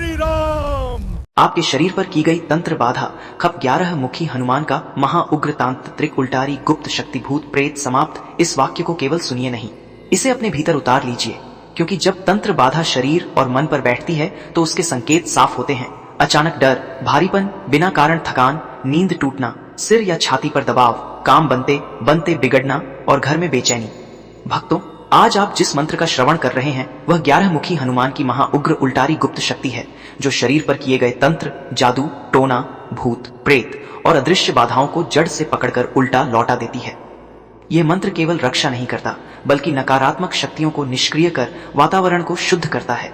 श्री राम। आपके शरीर पर की गई तंत्र बाधा खप 11 मुखी हनुमान का महा उग्र तांत्रिक उल्टारी गुप्त शक्ति भूत प्रेत समाप्त। इस वाक्य को केवल सुनिए नहीं, इसे अपने भीतर उतार लीजिए, क्योंकि जब तंत्र बाधा शरीर और मन पर बैठती है तो उसके संकेत साफ होते हैं। अचानक डर, भारीपन, बिना कारण थकान, नींद टूटना, सिर या छाती पर दबाव, काम बनते बनते बिगड़ना और घर में बेचैनी। भक्तों, आज आप जिस मंत्र का श्रवण कर रहे हैं वह 11 मुखी हनुमान की महा उग्र उल्टारी गुप्त शक्ति है, जो शरीर पर किए गए तंत्र, जादू, टोना, भूत, प्रेत और अदृश्य बाधाओं को जड़ से पकड़कर उल्टा लौटा देती है। यह मंत्र केवल रक्षा नहीं करता, बल्कि नकारात्मक शक्तियों को निष्क्रिय कर वातावरण को शुद्ध करता है।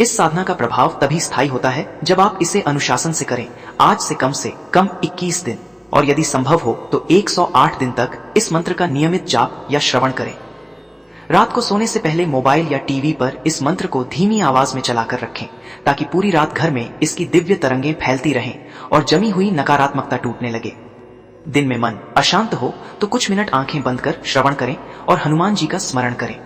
इस साधना का प्रभाव तभी स्थायी होता है जब आप इसे अनुशासन से करें, आज से कम 21 दिन और यदि संभव हो तो 108 दिन तक इस मंत्र का नियमित जाप या श्रवण करें। रात को सोने से पहले मोबाइल या टीवी पर इस मंत्र को धीमी आवाज में चलाकर रखें, ताकि पूरी रात घर में इसकी दिव्य तरंगें फैलती रहें और जमी हुई नकारात्मकता टूटने लगे। दिन में मन अशांत हो तो कुछ मिनट आंखें बंद कर श्रवण करें और हनुमान जी का स्मरण करें।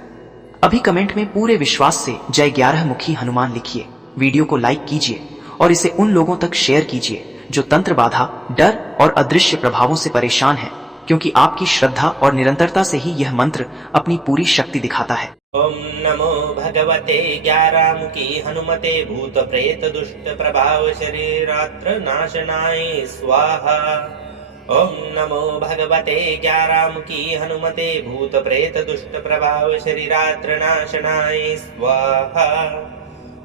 अभी कमेंट में पूरे विश्वास से जय 11 मुखी हनुमान लिखिए। वीडियो को लाइक कीजिए और इसे उन लोगों तक शेयर कीजिए जो तंत्र बाधा, डर और अदृश्य प्रभावों से परेशान हैं, क्योंकि आपकी श्रद्धा और निरंतरता से ही यह मंत्र अपनी पूरी शक्ति दिखाता है। ओम नमो भगवते 11 मुखी हनुमते भूत प्रेत दुष्ट प्रभाव शरीरात्र नाशनाय स्वाहा। ओम नमो भगवते 11 मुखी हनुमते भूत प्रेत दुष्ट प्रभाव शरीरात्र नाशनाय स्वाहा।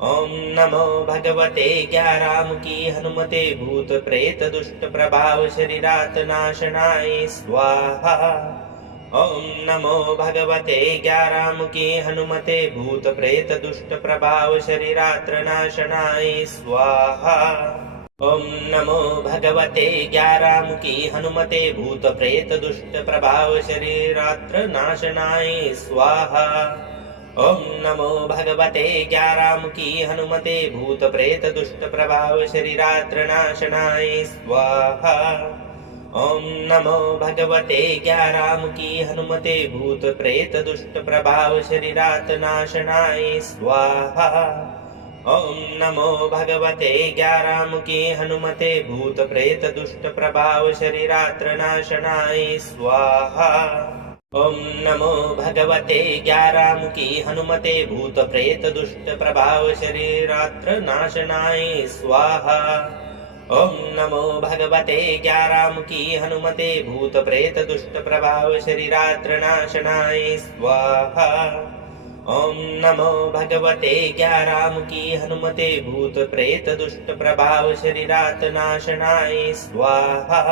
ओम नमो भगवते 11 मुखी हनुमते भूत प्रेत दुष्ट प्रभाव शरीरात नाशनाय स्वाहा। ओम नमो भगवते 11 मुखी हनुमते भूत प्रेत दुष्ट प्रभाव शरीरात्र नाशनाय स्वाहा। ओम नमो भगवते 11 मुखी हनुमते भूत प्रेत दुष्ट प्रभाव शरीरात्र नाशनाय स्वाहा। ओम नमो भगवते 11 मुखी हनुमते भूत प्रेत दुष्ट प्रभाव शरीरात्र नाशनाय स्वाहा। ओम नमो भगवते 11 मुखी हनुमते भूत प्रेत दुष्ट प्रभाव शरीरात नाशनाय स्वाहा। ओम नमो भगवते 11 मुखी हनुमते भूत प्रेत दुष्ट प्रभाव शरीरात्र नाशनाय स्वाहा। ओम नमो भगवते 11 मुखी हनुमते भूत प्रेत दुष्ट प्रभाव शरीरात्र नाशनाय स्वाहा। ओम नमो भगवते 11 मुखी हनुमते भूत प्रेत दुष्ट प्रभाव शरीरात्र नाशनाय स्वाहा। ओम नमो भगवते 11 मुखी हनुमते भूत प्रेत दुष्ट प्रभाव शरीरात नाशनाय स्वाहा।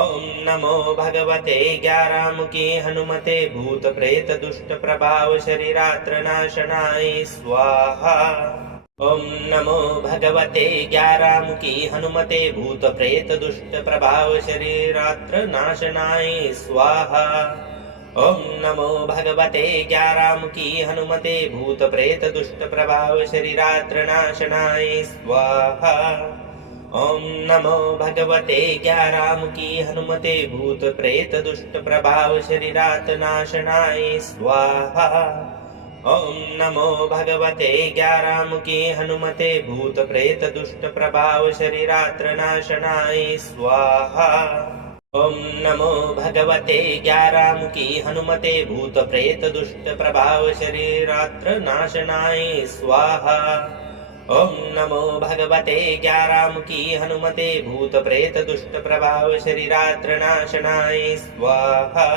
ओम नमो भगवते 11 मुखी हनुमते भूत प्रेत दुष्ट प्रभाव शरीरात्र नाशनाय स्वाहा। ओम नमो भगवते 11 मुखी हनुमते भूत प्रेत दुष्ट प्रभाव शरीरात्र नाशनाय स्वाहा। ओम नमो भगवते 11 मुखी हनुमते भूत प्रेत दुष्ट प्रभाव शरीरात्र नाशनाय स्वाहा। ओम नमो भगवते 11 मुखी हनुमते भूत प्रेत दुष्ट प्रभाव शरीरात नाशनाय स्वाहा। ओम नमो भगवते 11 मुखी हनुमते भूत प्रेत दुष्ट प्रभाव शरीरात्र नाशनाय स्वाहा। ओम नमो भगवते 11 मुखी हनुमते भूत प्रेत दुष्ट प्रभाव शरीरात्र नाशनाय स्वाहा। ओम नमो भगवते 11 मुखी हनुमते भूत प्रेत दुष्ट प्रभाव शरीरात्र नाशनाय स्वाहा।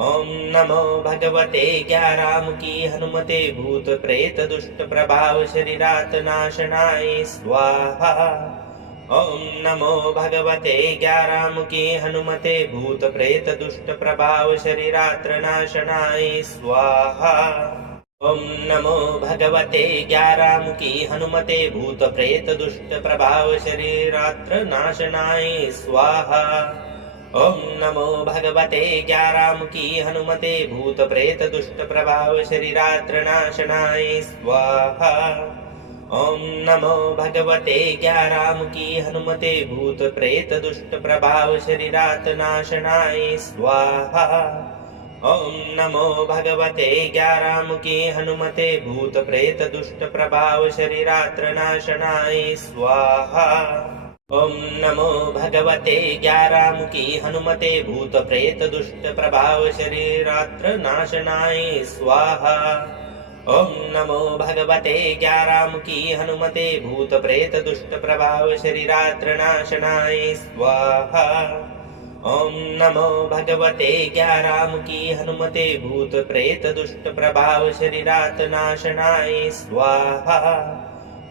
ओम नमो भगवते 11 मुखी हनुमते भूत प्रेत दुष्ट प्रभाव शरीरात नाशनाय स्वाहा। ओम नमो भगवते 11 मुखी हनुमते भूत प्रेत दुष्ट प्रभाव शरीरात्र नाशनाय स्वाहा। ओम नमो भगवते 11 मुखी हनुमते भूत प्रेत दुष्ट प्रभाव शरीरात्र नाशनाय स्वाहा। ओम नमो भगवते 11 मुखी हनुमते भूत प्रेत दुष्ट प्रभाव शरीरात्र नाशनाय स्वाहा। ओम नमो भगवते 11 मुखी हनुमते भूत प्रेत दुष्ट प्रभाव शरीरात नाशनाय स्वाहा। ॐ नमो भगवते ग्यारामुखी हनुमते भूत प्रेत दुष्ट प्रभाव शरीरात्र नाशनाय स्वाहा। ॐ नमो भगवते ग्यारामुखी हनुमते भूत प्रेत दुष्ट प्रभाव शरीरात्र नाशनाय स्वाहा। ॐ नमो भगवते ग्यारामुखी हनुमते भूत प्रेत दुष्ट प्रभाव शरीरात्र नाशनाय स्वाहा। ॐ नमो भगवते ग्यारामुखी हनुमते भूत प्रेत दुष्ट प्रभाव शरीरात् नाशनाय स्वाहा।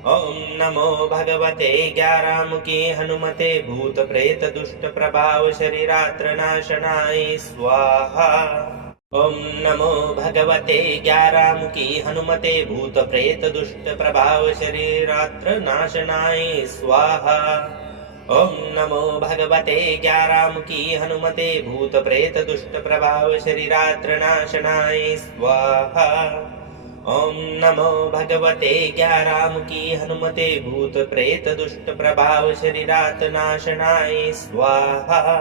ॐ नमो भगवते ग्यारामुखी हनुमते भूत प्रेत दुष्ट प्रभाव शरीरात्र नाशनाय स्वाहा। ॐ नमो भगवते ग्यारामुखी हनुमते भूत प्रेत दुष्ट प्रभाव शरीरात्र नाशनाय स्वाहा। ॐ नमो भगवते ग्यारामुखी हनुमते भूत प्रेत दुष्ट प्रभाव शरीरात्र नाशनाय स्वाहा। ॐ नमो भगवते ग्यारामुखी हनुमते भूत प्रेत दुष्ट प्रभाव शरीरात् नाशनाय स्वाहा।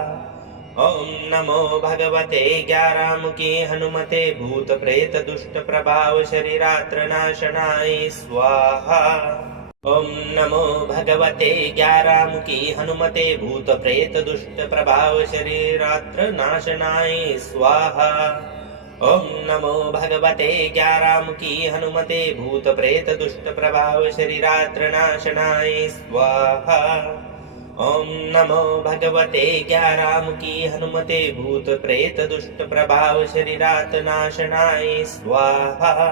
ॐ नमो भगवते ग्यारामुखी हनुमते भूत प्रेत दुष्ट प्रभाव शरीरात्र नाशनाय स्वाहा। ॐ नमो भगवते ग्यारामुखी हनुमते भूत प्रेत दुष्ट प्रभाव शरीरात्र नाशनाय स्वाहा। ॐ नमो भगवते ग्यारामुखी हनुमते भूत प्रेत दुष्ट प्रभाव शरीरात्र नाशनाय स्वाहा। ॐ नमो भगवते ग्यारामुखी हनुमते भूत प्रेत दुष्ट प्रभाव शरीरात् नाशनाय स्वाहा।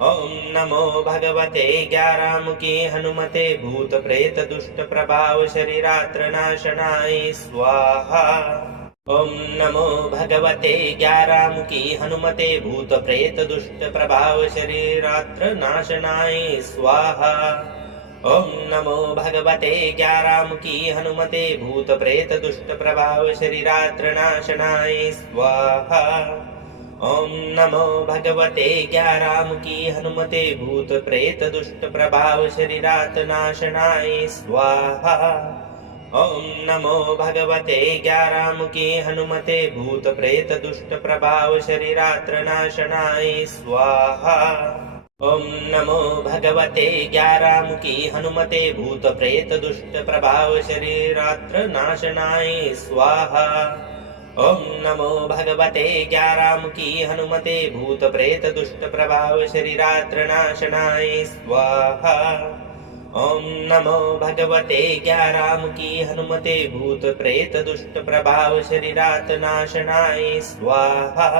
ॐ नमो भगवते ग्यारामुखी हनुमते भूत प्रेत दुष्ट प्रभाव शरीरात्र नाशनाय स्वाहा। ॐ नमो भगवते ग्यारामुखी हनुमते भूत प्रेत दुष्ट प्रभाव शरीरात्र नाशनाय स्वाहा। ॐ नमो भगवते ग्यारामुखी हनुमते भूत प्रेत दुष्ट प्रभाव शरीरात्र नाशनाय स्वाहा। ॐ नमो भगवते ग्यारामुखी हनुमते भूत प्रेत दुष्ट प्रभाव शरीरात् नाशनाय स्वाहा। ॐ नमो भगवते ग्यारामुखी हनुमते भूत प्रेत दुष्ट प्रभाव शरीरात्र नाशनाय स्वाहा। ॐ नमो भगवते ग्यारामुखी हनुमते भूत प्रेत दुष्ट प्रभाव शरीरात्र नाशनाय स्वाहा। ॐ नमो भगवते ग्यारामुखी हनुमते भूत प्रेत दुष्ट प्रभाव शरीरात्र नाशनाय स्वाहा। ॐ नमो भगवते ग्यारामुखी हनुमते भूत प्रेत दुष्ट प्रभाव शरीरात् नाशनाय स्वाहा।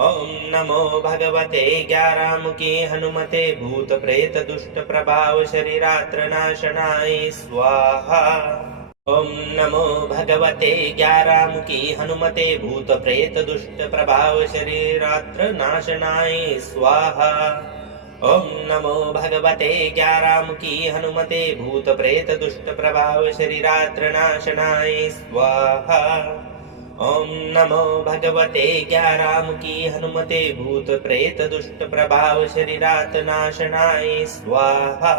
ॐ नमो भगवते ग्यारामुखी हनुमते भूत प्रेत दुष्ट प्रभाव शरीरात्र नाशनाय स्वाहा। ॐ नमो भगवते ग्यारामुखी हनुमते भूत प्रेत दुष्ट प्रभाव शरीरात्र नाशनाय स्वाहा। ॐ नमो भगवते ग्यारामुखी हनुमते भूत प्रेत दुष्ट प्रभाव शरीरात्र नाशनाय स्वाहा। ॐ नमो भगवते ग्यारामुखी हनुमते भूत प्रेत दुष्ट प्रभाव शरीरात् नाशनाय स्वाहा।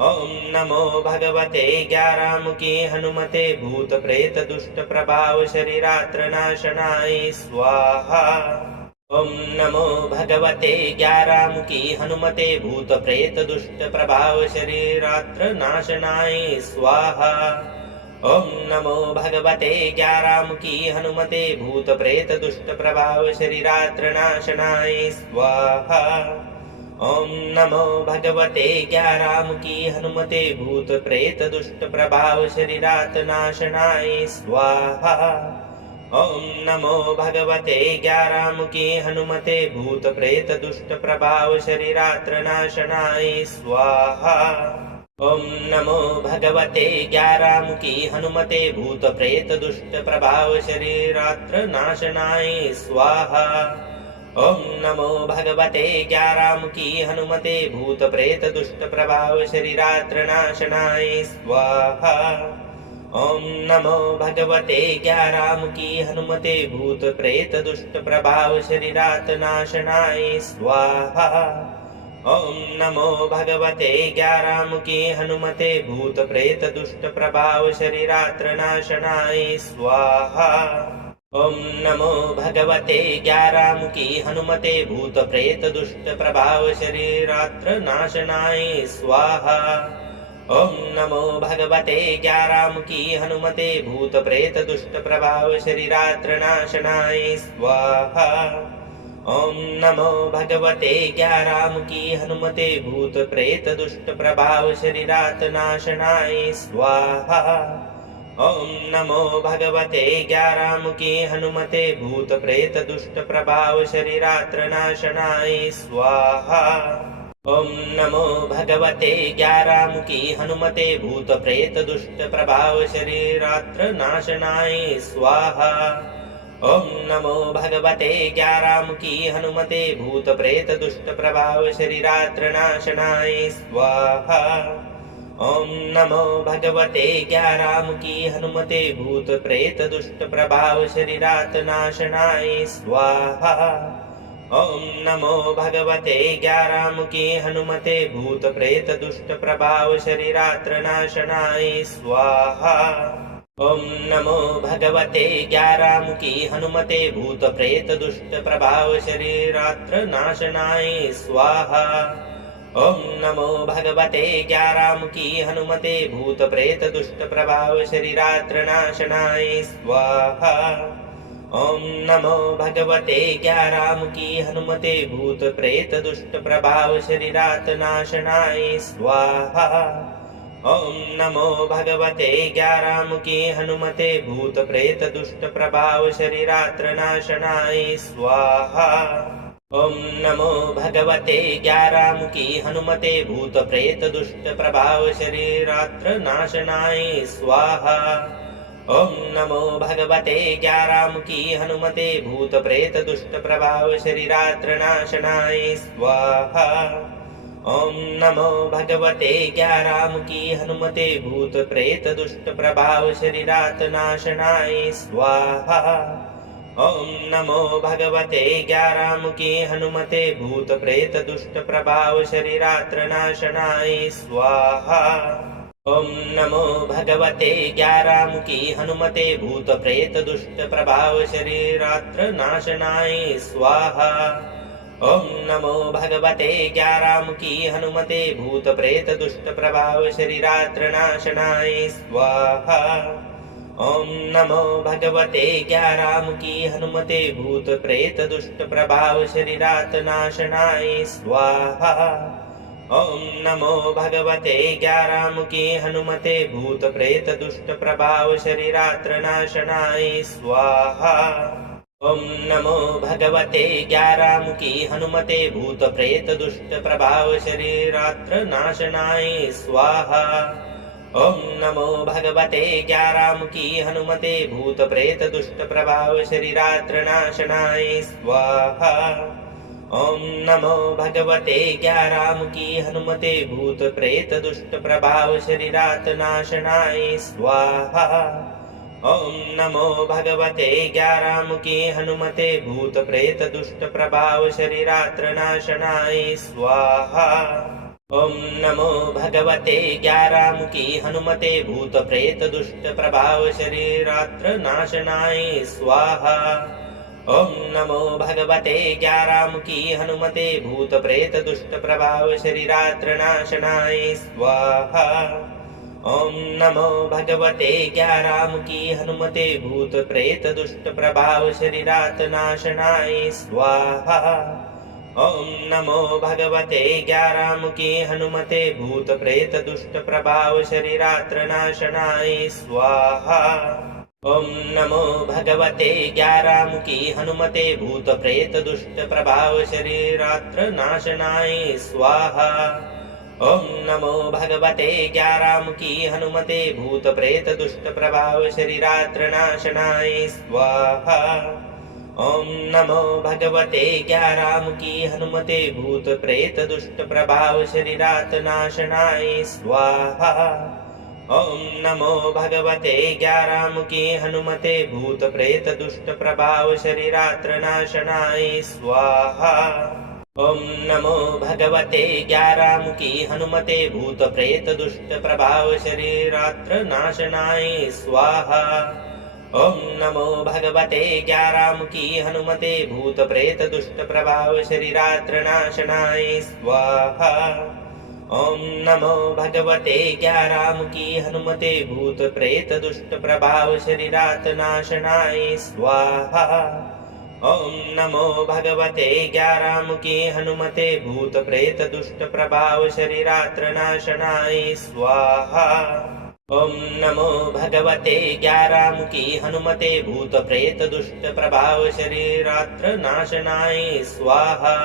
ॐ नमो भगवते ग्यारामुखी हनुमते भूत प्रेत दुष्ट प्रभाव शरीरात्र नाशनाय स्वाहा। ॐ नमो भगवते ग्यारामुखी हनुमते भूत प्रेत दुष्ट प्रभाव शरीरात्र नाशनाय स्वाहा। ॐ नमो भगवते ग्यारामुखी हनुमते भूत प्रेत दुष्ट प्रभाव शरीरात्र नाशनाय स्वाहा। ॐ नमो भगवते ग्यारामुखी हनुमते भूत प्रेत दुष्ट प्रभाव शरीरात् नाशनाय स्वाहा। ॐ नमो भगवते ग्यारामुखी हनुमते भूत प्रेत दुष्ट प्रभाव शरीरात्र नाशनाय स्वाहा। ॐ नमो भगवते ग्यारामुखी हनुमते भूत प्रेत दुष्ट प्रभाव शरीरात्र नाशनाय स्वाहा। ॐ नमो भगवते ग्यारामुखी हनुमते भूत प्रेत दुष्ट प्रभाव शरीरात्र नाशनाय स्वाहा। ॐ नमो भगवते ग्यारामुखी हनुमते भूत प्रेत दुष्ट प्रभाव शरीरात् नाशनाय स्वाहा। ॐ नमो भगवते ग्यारामुखी हनुमते भूत प्रेत दुष्ट प्रभाव शरीरात्र नाशनाय स्वाहा। ॐ नमो भगवते ग्यारामुखी हनुमते भूत प्रेत दुष्ट प्रभाव शरीरात्र नाशनाय स्वाहा। ॐ नमो भगवते ग्यारामुखी हनुमते भूत प्रेत दुष्ट प्रभाव शरीरात्र नाशनाय स्वाहा। ॐ नमो भगवते ग्यारामुखी हनुमते भूत प्रेत दुष्ट प्रभाव शरीरात नाशनाय स्वाहा। ॐ नमो भगवते ग्यारामुखी हनुमते भूत प्रेत दुष्ट प्रभाव शरीरात्र नाशनाय स्वाहा। ॐ नमो भगवते ग्यारामुखी हनुमते भूत प्रेत दुष्ट प्रभाव शरीरात्र नाशनाय स्वाहा। ॐ नमो भगवते ग्यारामुखी हनुमते भूत प्रेत दुष्ट प्रभाव शरीरात्र नाशनाय स्वाहा। ॐ नमो भगवते ग्यारामुखी हनुमते भूत प्रेत दुष्ट प्रभाव शरीरात नाशनाय स्वाहा। ॐ नमो भगवते ग्यारामुखी हनुमते भूत प्रेत दुष्ट प्रभाव शरीरात्र नाशनाय स्वाहा। ॐ नमो भगवते ग्यारामुखी हनुमते भूत प्रेत दुष्ट प्रभाव शरीरात्र नाशनाय स्वाहा। ॐ नमो भगवते ग्यारामुखी हनुमते भूत प्रेत दुष्ट प्रभाव शरीरात्र नाशनाय स्वाहा। ॐ नमो भगवते ग्यारामुखी हनुमते भूत प्रेत दुष्ट प्रभाव शरीरात नाशनाय स्वाहा। ॐ नमो भगवते ग्यारामुखी हनुमते भूत प्रेत दुष्ट प्रभाव शरीरात्र नाशनाय स्वाहा। ॐ नमो भगवते ग्यारामुखी हनुमते भूत प्रेत दुष्ट प्रभाव शरीरात्र नाशनाय स्वाहा। ॐ नमो भगवते ग्यारामुखी हनुमते भूत प्रेत दुष्ट प्रभाव शरीरात्र नाशनाय स्वाहा। ॐ नमो भगवते ग्यारामुखी हनुमते भूत प्रेत दुष्ट प्रभाव शरीरात नाशनाय स्वाहा। ॐ नमो भगवते ग्यारामुखी हनुमते भूत प्रेत दुष्ट प्रभाव शरीरात्र नाशनाय स्वाहा। ॐ नमो भगवते ग्यारामुखी हनुमते भूत प्रेत दुष्ट प्रभाव शरीरात्र नाशनाय स्वाहा। ॐ नमो भगवते ग्यारामुखी हनुमते भूत प्रेत दुष्ट प्रभाव शरीरात्र नाशनाय स्वाहा। ॐ नमो भगवते ग्यारामुखी हनुमते भूत प्रेत दुष्ट प्रभाव शरीरात नाशनाय स्वाहा। ॐ नमो भगवते ग्यारामुखी हनुमते भूत प्रेत दुष्ट प्रभाव शरीरात्र नाशनाय स्वाहा। ॐ नमो भगवते ग्यारामुखी हनुमते भूत प्रेत दुष्ट प्रभाव शरीरात्र नाशनाय स्वाहा। ॐ नमो भगवते ग्यारामुखी हनुमते भूत प्रेत दुष्ट प्रभाव शरीरात्र नाशनाय स्वाहा। ॐ नमो भगवते ग्यारामुखी हनुमते भूत प्रेत दुष्ट प्रभाव शरीरात नाशनाय स्वाहा। ॐ नमो भगवते ग्यारामुखी हनुमते भूत प्रेत दुष्ट प्रभाव शरीरात्र नाशनाय स्वाहा। ॐ नमो भगवते ग्यारामुखी हनुमते भूत प्रेत दुष्ट प्रभाव शरीरात्र नाशनाय स्वाहा। ॐ नमो भगवते ग्यारामुखी हनुमते भूत प्रेत दुष्ट प्रभाव शरीरात्र नाशनाय स्वाहा। ॐ नमो भगवते ग्यारामुखी हनुमते भूत प्रेत दुष्ट प्रभाव शरीरात नाशनाय स्वाहा। ॐ नमो भगवते ग्यारामुखी हनुमते भूत प्रेत दुष्ट प्रभाव शरीरात्र नाशनाय स्वाहा। ॐ नमो भगवते ग्यारामुखी हनुमते भूत प्रेत दुष्ट प्रभाव शरीरात्र नाशनाय स्वाहा। ॐ नमो भगवते ग्यारामुखी हनुमते भूत प्रेत दुष्ट प्रभाव शरीरात्र नाशनाय स्वाहा। ॐ नमो भगवते ग्यारामुखी हनुमते भूत प्रेत दुष्ट प्रभाव शरीरात नाशनाय स्वाहा। ॐ नमो भगवते ग्यारामुखी हनुमते भूत प्रेत दुष्ट प्रभाव शरीरात्र नाशनाय स्वाहा। ॐ नमो भगवते ग्यारामुखी हनुमते भूत प्रेत दुष्ट प्रभाव शरीरात्र नाशनाय स्वाहा। ओम नमो भगवते ज्ञारामुखी हनुमते भूत प्रेत दुष्ट प्रभाव शरीरात्र नाशनाय स्वाहा। ओम नमो भगवते ज्ञारामुखी हनुमते भूत प्रेत दुष्ट प्रभाव शरीरात नाशनाय स्वाहा। ओम नमो भगवते ज्ञारामुखी हनुमते भूत प्रेत दुष्ट प्रभाव शरीरात्र नाशनाय स्वाहा। ओम नमो भगवते ज्ञारामुखी हनुमते भूत प्रेत दुष्ट प्रभाव शरीरात्र नाशनाय स्वाहा।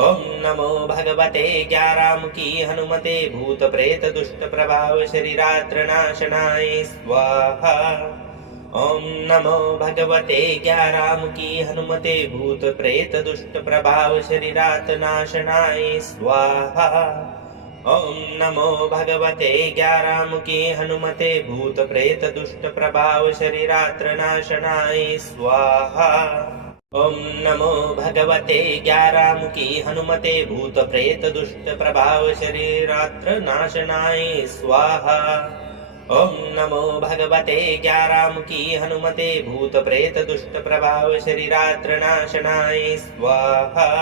ओम नमो भगवते ज्ञारामुखी हनुमते भूत प्रेत दुष्ट प्रभाव शरीरात्र नाशनाय स्वाहा। ओम नमो भगवते ज्ञारामुखी हनुमते भूत प्रेत दुष्ट प्रभाव शरीरात नाशनाय स्वाहा। ओम नमो भगवते ज्ञारामुखी हनुमते भूत प्रेत दुष्ट प्रभाव शरीरात्र नाशनाय स्वाहा। ओम नमो भगवते ज्ञारामुखी हनुमते भूत प्रेत दुष्ट प्रभाव शरीरात्र नाशनाय स्वाहा। ओम नमो भगवते ज्ञारामुखी हनुमते भूत प्रेत दुष्ट प्रभाव शरीरात्र नाशनाय स्वाहा।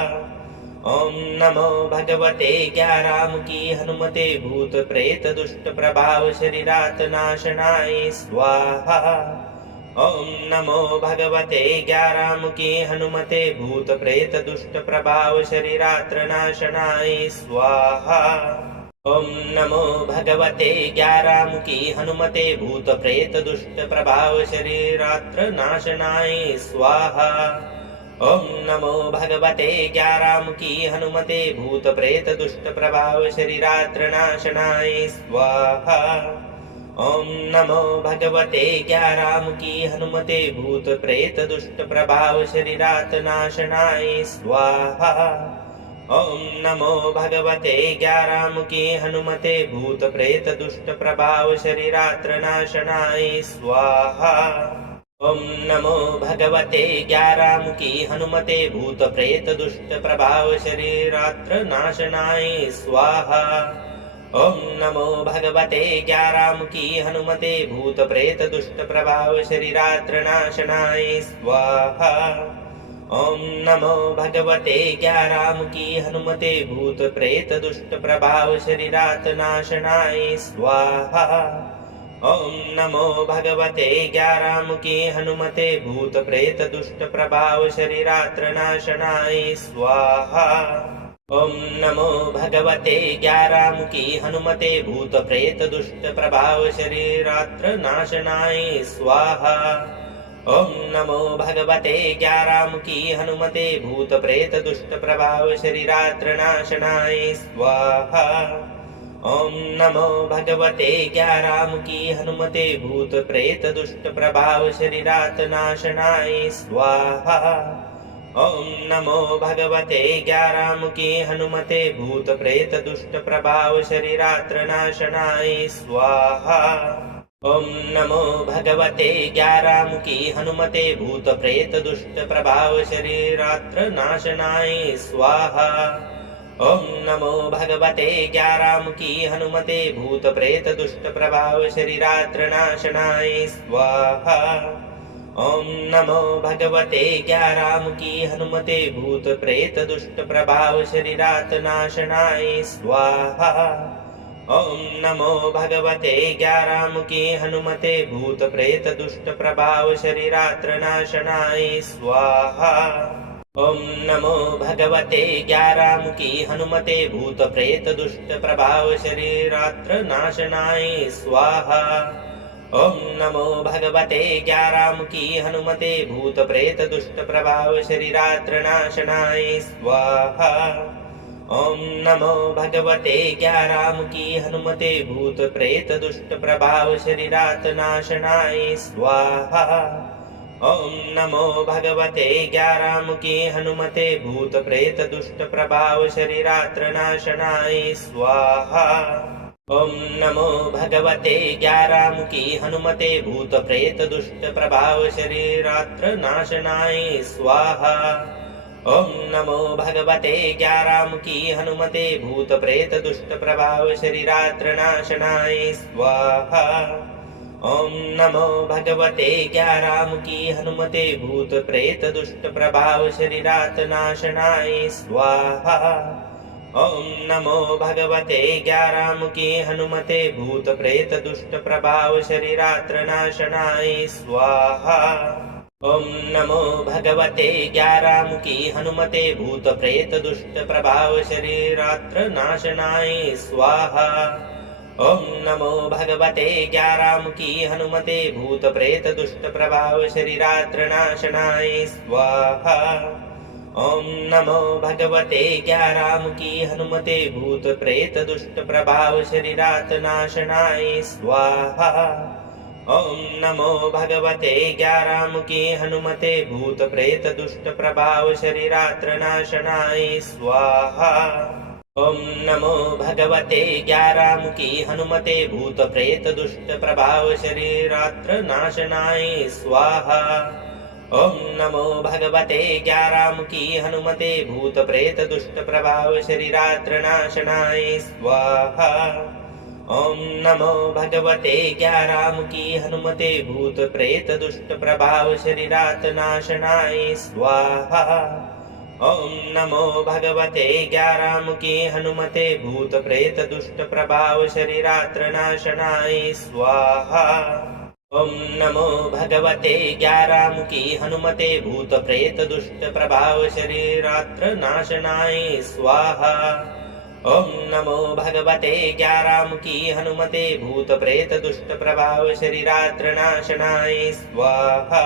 ओम नमो भगवते ज्ञारामुखी हनुमते भूत प्रेत दुष्ट प्रभाव शरीरात नाशनाय स्वाहा। ओम नमो भगवते ज्ञारामुखी हनुमते भूत प्रेत दुष्ट प्रभाव शरीरात्र नाशनाय स्वाहा। ओम नमो भगवते ज्ञारामुखी हनुमते भूत प्रेत दुष्ट प्रभाव शरीरात्र नाशनाय स्वाहा। ओम नमो भगवते ज्ञारामुखी हनुमते भूत प्रेत दुष्ट प्रभाव शरीरात्र नाशनाय स्वाहा। ओम नमो भगवते ज्ञारामुखी हनुमते भूत प्रेत दुष्ट प्रभाव शरीरात नाशनाय स्वाहा। ओम नमो भगवते ज्ञारामुखी हनुमते भूत प्रेत दुष्ट प्रभाव शरीरात्र नाशनाय स्वाहा। ओम नमो भगवते ज्ञारामुखी हनुमते भूत प्रेत दुष्ट प्रभाव शरीरात्र नाशनाय स्वाहा। ओम नमो भगवते ज्ञारामुखी हनुमते भूत प्रेत दुष्ट प्रभाव शरीरात्र नाशनाय स्वाहा। ओम नमो भगवते ज्ञारामुखी हनुमते भूत प्रेत दुष्ट प्रभाव शरीरात नाशनाय स्वाहा। ओम नमो भगवते ज्ञारामुखी हनुमते भूत प्रेत दुष्ट प्रभाव शरीरात्र नाशनाय स्वाहा। ओम नमो भगवते ज्ञारामुखी हनुमते भूत प्रेत दुष्ट प्रभाव शरीरात्र नाशनाय स्वाहा। ओम नमो भगवते ज्ञारामुखी हनुमते भूत प्रेत दुष्ट प्रभाव शरीरात्र नाशनाय स्वाहा। ओम नमो भगवते ज्ञारामुखी हनुमते भूत प्रेत दुष्ट प्रभाव शरीरात नाशनाय स्वाहा। ओम नमो भगवते ज्ञारामुखी हनुमते भूत प्रेत दुष्ट प्रभाव शरीरात्र नाशनाय स्वाहा। ओम नमो भगवते ज्ञारामुखी हनुमते भूत प्रेत दुष्ट प्रभाव शरीरात्र नाशनाय स्वाहा। ओम नमो भगवते ज्ञारामुखी हनुमते भूत प्रेत दुष्ट प्रभाव शरीरात्र नाशनाय स्वाहा। ओम नमो भगवते ज्ञारामुखी हनुमते भूत प्रेत दुष्ट प्रभाव शरीरात नाशनाय स्वाहा। ओम नमो भगवते ज्ञारामुखी हनुमते भूत प्रेत दुष्ट प्रभाव शरीरात्र नाशनाय स्वाहा। ओम नमो भगवते ज्ञारामुखी हनुमते भूत प्रेत दुष्ट प्रभाव शरीरात्र नाशनाय स्वाहा। ओम नमो भगवते ज्ञारामुखी हनुमते भूत प्रेत दुष्ट प्रभाव शरीरात्र नाशनाय स्वाहा। ओम नमो भगवते ज्ञारामुखी हनुमते भूत प्रेत दुष्ट प्रभाव शरीरात नाशनाय स्वाहा। ओम नमो भगवते ज्ञारामुखी हनुमते भूत प्रेत दुष्ट प्रभाव शरीरात्र नाशनाय स्वाहा। ओम नमो भगवते ज्ञारामुखी हनुमते भूत प्रेत दुष्ट प्रभाव शरीरात्र नाशनाय स्वाहा। ओम नमो भगवते ज्ञारामुखी हनुमते भूत प्रेत दुष्ट प्रभाव शरीरात्र नाशनाय स्वाहा। ओम नमो भगवते ज्ञारामुखी हनुमते भूत प्रेत दुष्ट प्रभाव शरीरात नाशनाय स्वाहा। ओम नमो भगवते ज्ञारामुखी हनुमते भूत प्रेत दुष्ट प्रभाव शरीरात्र नाशनाय स्वाहा। ओम नमो भगवते ज्ञारामुखी हनुमते भूत प्रेत दुष्ट प्रभाव शरीरात्र नाशनाय स्वाहा। ओम नमो भगवते ज्ञारामुखी हनुमते भूत प्रेत दुष्ट प्रभाव शरीरात्र नाशनाय स्वाहा। ओम नमो भगवते ज्ञारामुखी हनुमते भूत प्रेत दुष्ट प्रभाव शरीरात नाशनाय स्वाहा। ओम नमो भगवते ज्ञारामुखी हनुमते भूत प्रेत दुष्ट प्रभाव शरीरात्र नाशनाय स्वाहा। ओम नमो भगवते ज्ञारामुखी हनुमते भूत प्रेत दुष्ट प्रभाव शरीरात्र नाशनाय स्वाहा। ओम नमो भगवते ज्ञारामुखी हनुमते भूत प्रेत दुष्ट प्रभाव शरीरात्र नाशनाय स्वाहा। ओम नमो भगवते ज्ञारामुखी हनुमते भूत प्रेत दुष्ट प्रभाव शरीरात नाशनाय स्वाहा। ओम नमो भगवते ज्ञारामुखी हनुमते भूत प्रेत दुष्ट प्रभाव शरीरात्र नाशनाय स्वाहा। ओम नमो भगवते ज्ञारामुखी हनुमते भूत प्रेत दुष्ट प्रभाव शरीरात्र नाशनाय स्वाहा। ओम नमो भगवते ज्ञारामुखी हनुमते भूत प्रेत दुष्ट प्रभाव शरीरात्र नाशनाय स्वाहा।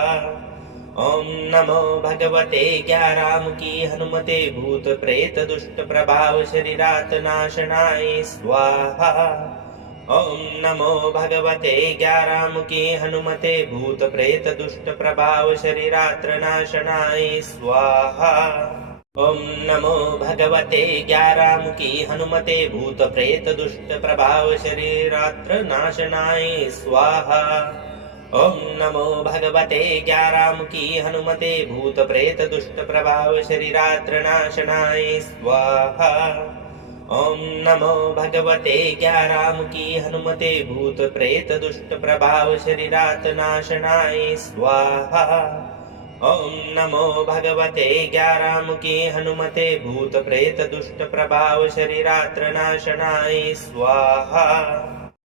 ओम नमो भगवते ज्ञारामुखी हनुमते भूत प्रेत दुष्ट प्रभाव शरीरात नाशनाय स्वाहा। ओम नमो भगवते ज्ञारामुखी हनुमते भूत प्रेत दुष्ट प्रभाव शरीरात्र नाशनाय स्वाहा। ओम नमो भगवते ज्ञारामुखी हनुमते भूत प्रेत दुष्ट प्रभाव शरीरात्र नाशनाय स्वाहा। ओम नमो भगवते ज्ञारामुखी हनुमते भूत प्रेत दुष्ट प्रभाव शरीरात्र नाशनाय स्वाहा। ओम नमो भगवते ज्ञारामुखी हनुमते भूत प्रेत दुष्ट प्रभाव शरीरात नाशनाय स्वाहा। ओम नमो भगवते ज्ञारामुखी हनुमते भूत प्रेत दुष्ट प्रभाव शरीरात्र नाशनाय स्वाहा।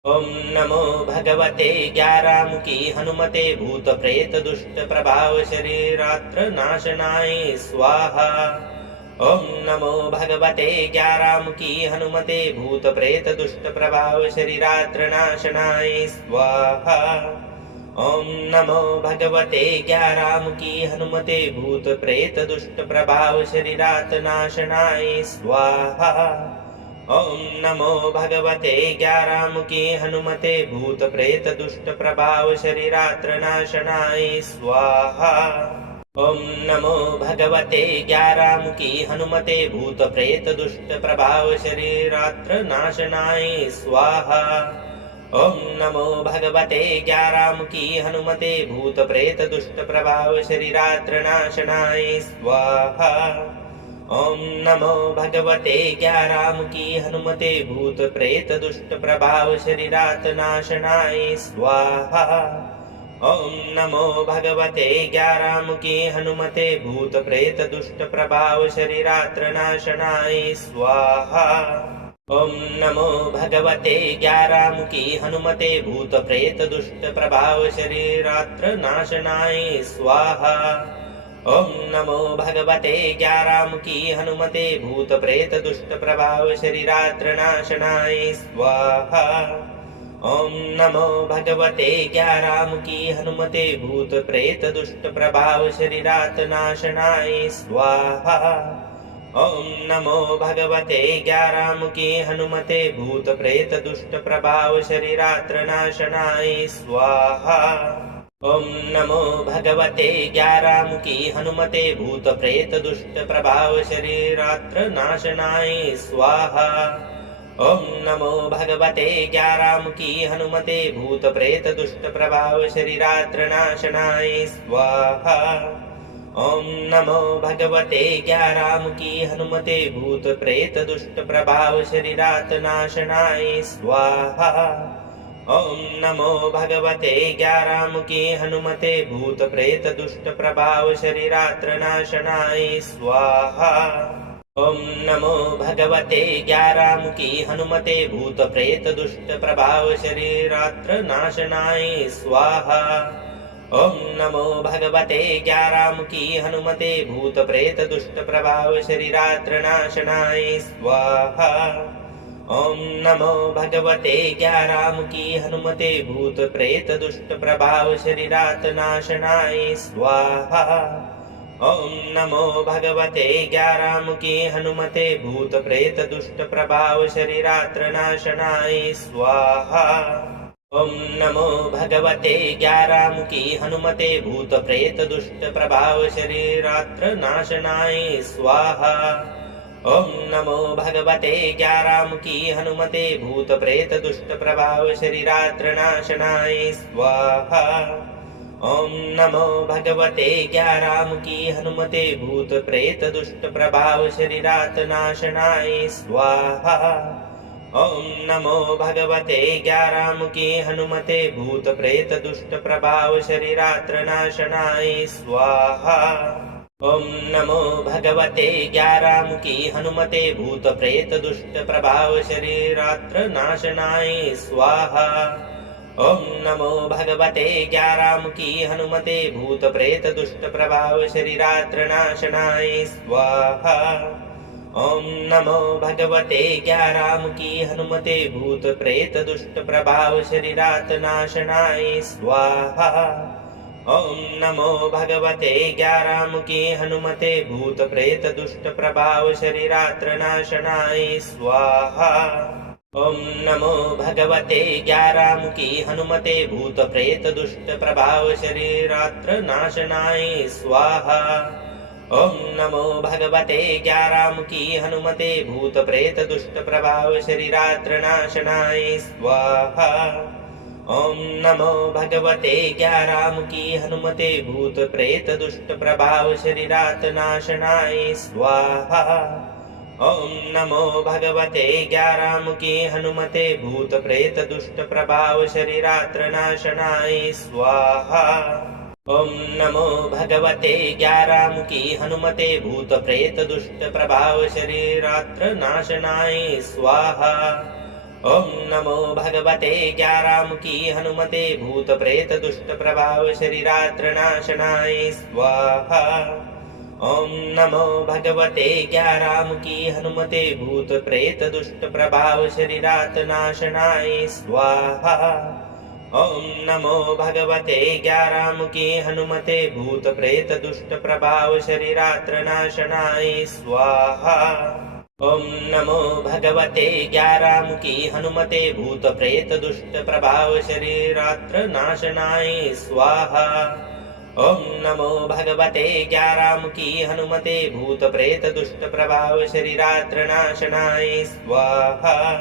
ओम नमो भगवते ज्ञारामुखी हनुमते भूत प्रेत दुष्ट प्रभाव शरीरात्र नाशनाय स्वाहा। ओम नमो भगवते ज्ञारामुखी हनुमते भूत प्रेत दुष्ट प्रभाव शरीरात्र नाशनाय स्वाहा। ओम नमो भगवते ज्ञारामुखी हनुमते भूत प्रेत दुष्ट प्रभाव शरीरात नाशनाय स्वाहा। ओम नमो भगवते ज्ञारामुखी हनुमते भूत प्रेत दुष्ट प्रभाव शरीरात्र नाशनाय स्वाहा। ओम नमो भगवते ज्ञारामुखी हनुमते भूत प्रेत दुष्ट प्रभाव शरीरात्र नाशनाय स्वाहा। ओम नमो भगवते ज्ञारामुखी हनुमते भूत प्रेत दुष्ट प्रभाव शरीरात्र नाशनाय स्वाहा। ओम नमो भगवते ज्ञारामुखी हनुमते भूत प्रेत दुष्ट प्रभाव शरीरात नाशनाय स्वाहा। ओम नमो भगवते ज्ञारामुखी हनुमते भूत प्रेत दुष्ट प्रभाव शरीरात्र नाशनाय स्वाहा। ओम नमो भगवते ज्ञारामुखी हनुमते भूत प्रेत दुष्ट प्रभाव शरीरात्र नाशनाय स्वाहा। ओम नमो भगवते ज्ञारामुखी हनुमते भूत प्रेत दुष्ट प्रभाव शरीरात्र नाशनाय स्वाहा। ओम नमो भगवते ज्ञारामुखी हनुमते भूत प्रेत दुष्ट प्रभाव शरीरात नाशनाय स्वाहा। ओम नमो भगवते ज्ञारामुखी हनुमते भूत प्रेत दुष्ट प्रभाव शरीरात्र नाशनाय स्वाहा। ओम नमो भगवते ज्ञारामुखी हनुमते भूत प्रेत दुष्ट प्रभाव शरीरात्र नाशनाय स्वाहा। ओम नमो भगवते ज्ञारामुखी हनुमते भूत प्रेत दुष्ट प्रभाव शरीरात्र नाशनाय स्वाहा। ओम नमो भगवते ज्ञारामुखी हनुमते भूत प्रेत दुष्ट प्रभाव शरीरात नाशनाय स्वाहा। ॐ नमो भगवते ग्यारामुखी हनुमते भूत प्रेत दुष्ट प्रभाव शरीरात्र नाशनाय स्वाहा। ॐ नमो भगवते ग्यारामुखी हनुमते भूत प्रेत दुष्ट प्रभाव शरीरात्र नाशनाय स्वाहा। ॐ नमो भगवते ग्यारामुखी हनुमते भूत प्रेत दुष्ट प्रभाव शरीरात्र नाशनाय स्वाहा। ॐ नमो भगवते ग्यारामुखी हनुमते भूत प्रेत दुष्ट प्रभाव शरीरात् नाशनाय स्वाहा। ॐ नमो भगवते ग्यारामुखी हनुमते भूत प्रेत दुष्ट प्रभाव शरीरात्र नाशनाय स्वाहा। ॐ नमो भगवते ग्यारामुखी हनुमते भूत प्रेत दुष्ट प्रभाव शरीरात्र नाशनाय स्वाहा। ॐ नमो भगवते ग्यारामुखी हनुमते भूत प्रेत दुष्ट प्रभाव शरीरात्र नाशनाय स्वाहा। ॐ नमो भगवते ग्यारामुखी हनुमते भूत प्रेत दुष्ट प्रभाव शरीरात् नाशनाय स्वाहा। ॐ नमो भगवते ग्यारामुखी हनुमते भूत प्रेत दुष्ट प्रभाव शरीरात्र नाशनाय स्वाहा। ॐ नमो भगवते ग्यारामुखी हनुमते भूत प्रेत दुष्ट प्रभाव शरीरात्र नाशनाय स्वाहा। ॐ नमो भगवते ग्यारामुखी हनुमते भूत प्रेत दुष्ट प्रभाव शरीरात्र नाशनाय स्वाहा। ॐ नमो भगवते ग्यारामुखी हनुमते भूत प्रेत दुष्ट प्रभाव शरीरात् नाशनाय स्वाहा। ॐ नमो भगवते ग्यारामुखी हनुमते भूत प्रेत दुष्ट प्रभाव शरीरात्र नाशनाय स्वाहा। ॐ नमो भगवते ग्यारामुखी हनुमते भूत प्रेत दुष्ट प्रभाव शरीरात्र नाशनाय स्वाहा। ॐ नमो भगवते ग्यारामुखी हनुमते भूत प्रेत दुष्ट प्रभाव शरीरात्र नाशनाय स्वाहा। ॐ नमो भगवते ग्यारामुखी हनुमते भूत प्रेत दुष्ट प्रभाव शरीरात् नाशनाय स्वाहा। ॐ नमो भगवते ग्यारामुखी हनुमते भूत प्रेत दुष्ट प्रभाव शरीरात्र नाशनाय स्वाहा। ॐ नमो भगवते ग्यारामुखी हनुमते भूत प्रेत दुष्ट प्रभाव शरीरात्र नाशनाय स्वाहा। ॐ नमो भगवते ग्यारामुखी हनुमते भूत प्रेत दुष्ट प्रभाव शरीरात्र नाशनाय स्वाहा। ॐ नमो भगवते ग्यारामुखी हनुमते भूत प्रेत दुष्ट प्रभाव शरीरात् नाशनाय स्वाहा। ॐ नमो भगवते ग्यारामुखी हनुमते भूत प्रेत दुष्ट प्रभाव शरीरात्र नाशनाय स्वाहा। ॐ नमो भगवते ग्यारामुखी हनुमते भूत प्रेत दुष्ट प्रभाव शरीरात्र नाशनाय स्वाहा। ॐ नमो भगवते ग्यारामुखी हनुमते भूत प्रेत दुष्ट प्रभाव शरीरात्र नाशनाय स्वाहा।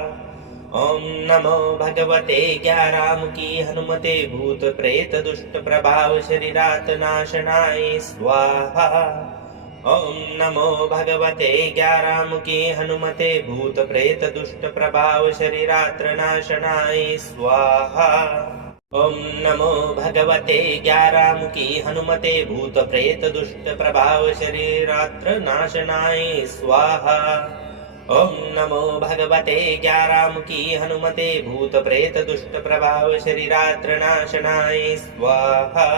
ॐ नमो भगवते ग्यारामुखी हनुमते भूत प्रेत दुष्ट प्रभाव शरीरात् नाशनाय स्वाहा। ॐ नमो भगवते ग्यारामुखी हनुमते भूत प्रेत दुष्ट प्रभाव शरीरात्र नाशनाय स्वाहा। ॐ नमो भगवते ग्यारामुखी हनुमते भूत प्रेत दुष्ट प्रभाव शरीरात्र नाशनाय स्वाहा। ॐ नमो भगवते ग्यारामुखी हनुमते भूत प्रेत दुष्ट प्रभाव शरीरात्र नाशनाय स्वाहा।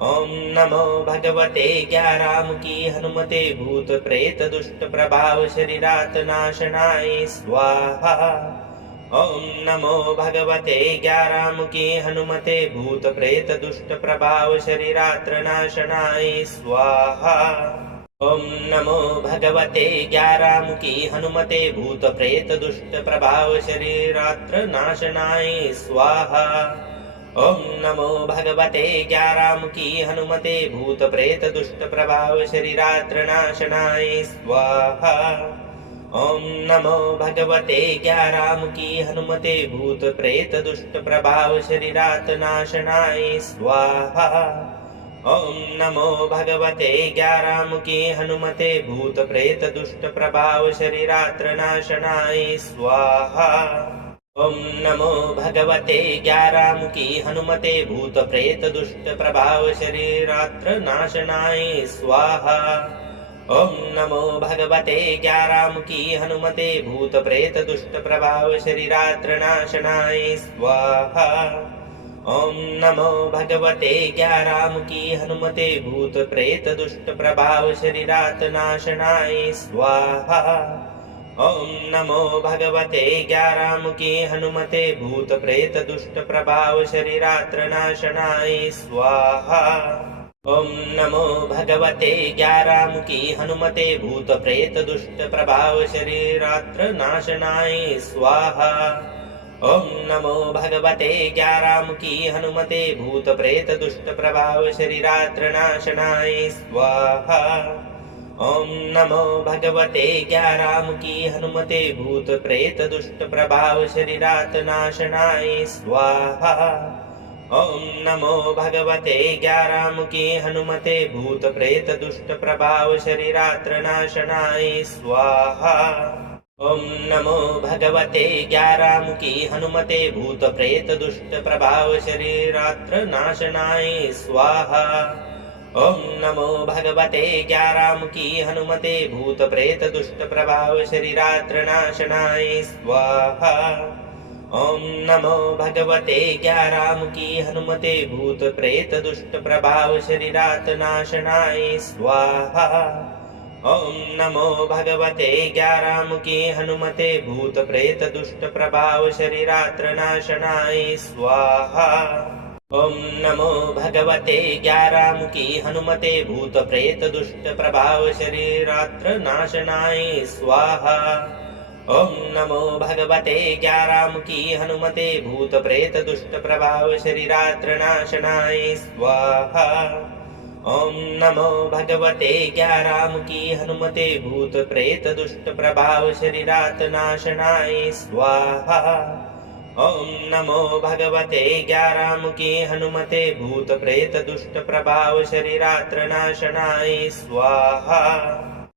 ॐ नमो भगवते ग्यारामुखी हनुमते भूत प्रेत दुष्ट प्रभाव शरीरात् नाशनाय स्वाहा। ॐ नमो भगवते ग्यारामुखी हनुमते भूत प्रेत दुष्ट प्रभाव शरीरात्र नाशनाय स्वाहा। ॐ नमो भगवते ग्यारामुखी हनुमते भूत प्रेत दुष्ट प्रभाव शरीरात्र नाशनाय स्वाहा। ॐ नमो भगवते ग्यारामुखी हनुमते भूत प्रेत दुष्ट प्रभाव शरीरात्र नाशनाय स्वाहा। ॐ नमो भगवते ग्यारामुखी हनुमते भूत प्रेत दुष्ट प्रभाव शरीरात् नाशनाय स्वाहा। ॐ नमो भगवते ग्यारामुखी हनुमते भूत प्रेत दुष्ट प्रभाव शरीरात्र नाशनाय स्वाहा। ॐ नमो भगवते ग्यारामुखी हनुमते भूत प्रेत दुष्ट प्रभाव शरीरात्र नाशनाय स्वाहा। ॐ नमो भगवते ग्यारामुखी हनुमते भूत प्रेत दुष्ट प्रभाव शरीरात्र नाशनाय स्वाहा। ॐ नमो भगवते ग्यारामुखी हनुमते भूत प्रेत दुष्ट प्रभाव शरीरात नाशनाय स्वाहा। ॐ नमो भगवते ग्यारामुखी हनुमते भूत प्रेत दुष्ट प्रभाव शरीरात्र नाशनाय स्वाहा। ॐ नमो भगवते ग्यारामुखी हनुमते भूत प्रेत दुष्ट प्रभाव शरीरात्र नाशनाय स्वाहा। ॐ नमो भगवते ग्यारामुखी हनुमते भूत प्रेत दुष्ट प्रभाव शरीरात्र नाशनाय स्वाहा। ॐ नमो भगवते ग्यारामुखी हनुमते भूत प्रेत दुष्ट प्रभाव शरीरात नाशनाय स्वाहा। ॐ नमो भगवते ग्यारामुखी हनुमते भूत प्रेत दुष्ट प्रभाव शरीरात्र नाशनाय स्वाहा। ॐ नमो भगवते ग्यारामुखी हनुमते भूत प्रेत दुष्ट प्रभाव शरीरात्र नाशनाय स्वाहा। ॐ नमो भगवते ग्यारामुखी हनुमते भूत प्रेत दुष्ट प्रभाव शरीरात्र नाशनाय स्वाहा। ॐ नमो भगवते ग्यारामुखी हनुमते भूत प्रेत दुष्ट प्रभाव शरीरात नाशनाय स्वाहा। ॐ नमो भगवते ग्यारामुखी हनुमते भूत प्रेत दुष्ट प्रभाव शरीरात्र नाशनाय स्वाहा। ॐ नमो भगवते ग्यारामुखी हनुमते भूत प्रेत दुष्ट प्रभाव शरीरात्र नाशनाय स्वाहा। ॐ नमो भगवते ग्यारामुखी हनुमते भूत प्रेत दुष्ट प्रभाव शरीरात्र नाशनाय स्वाहा। ॐ नमो भगवते ग्यारामुखी हनुमते भूत प्रेत दुष्ट प्रभाव शरीरात नाशनाय स्वाहा। ॐ नमो भगवते ग्यारामुखी हनुमते भूत प्रेत दुष्ट प्रभाव शरीरात्र नाशनाय स्वाहा।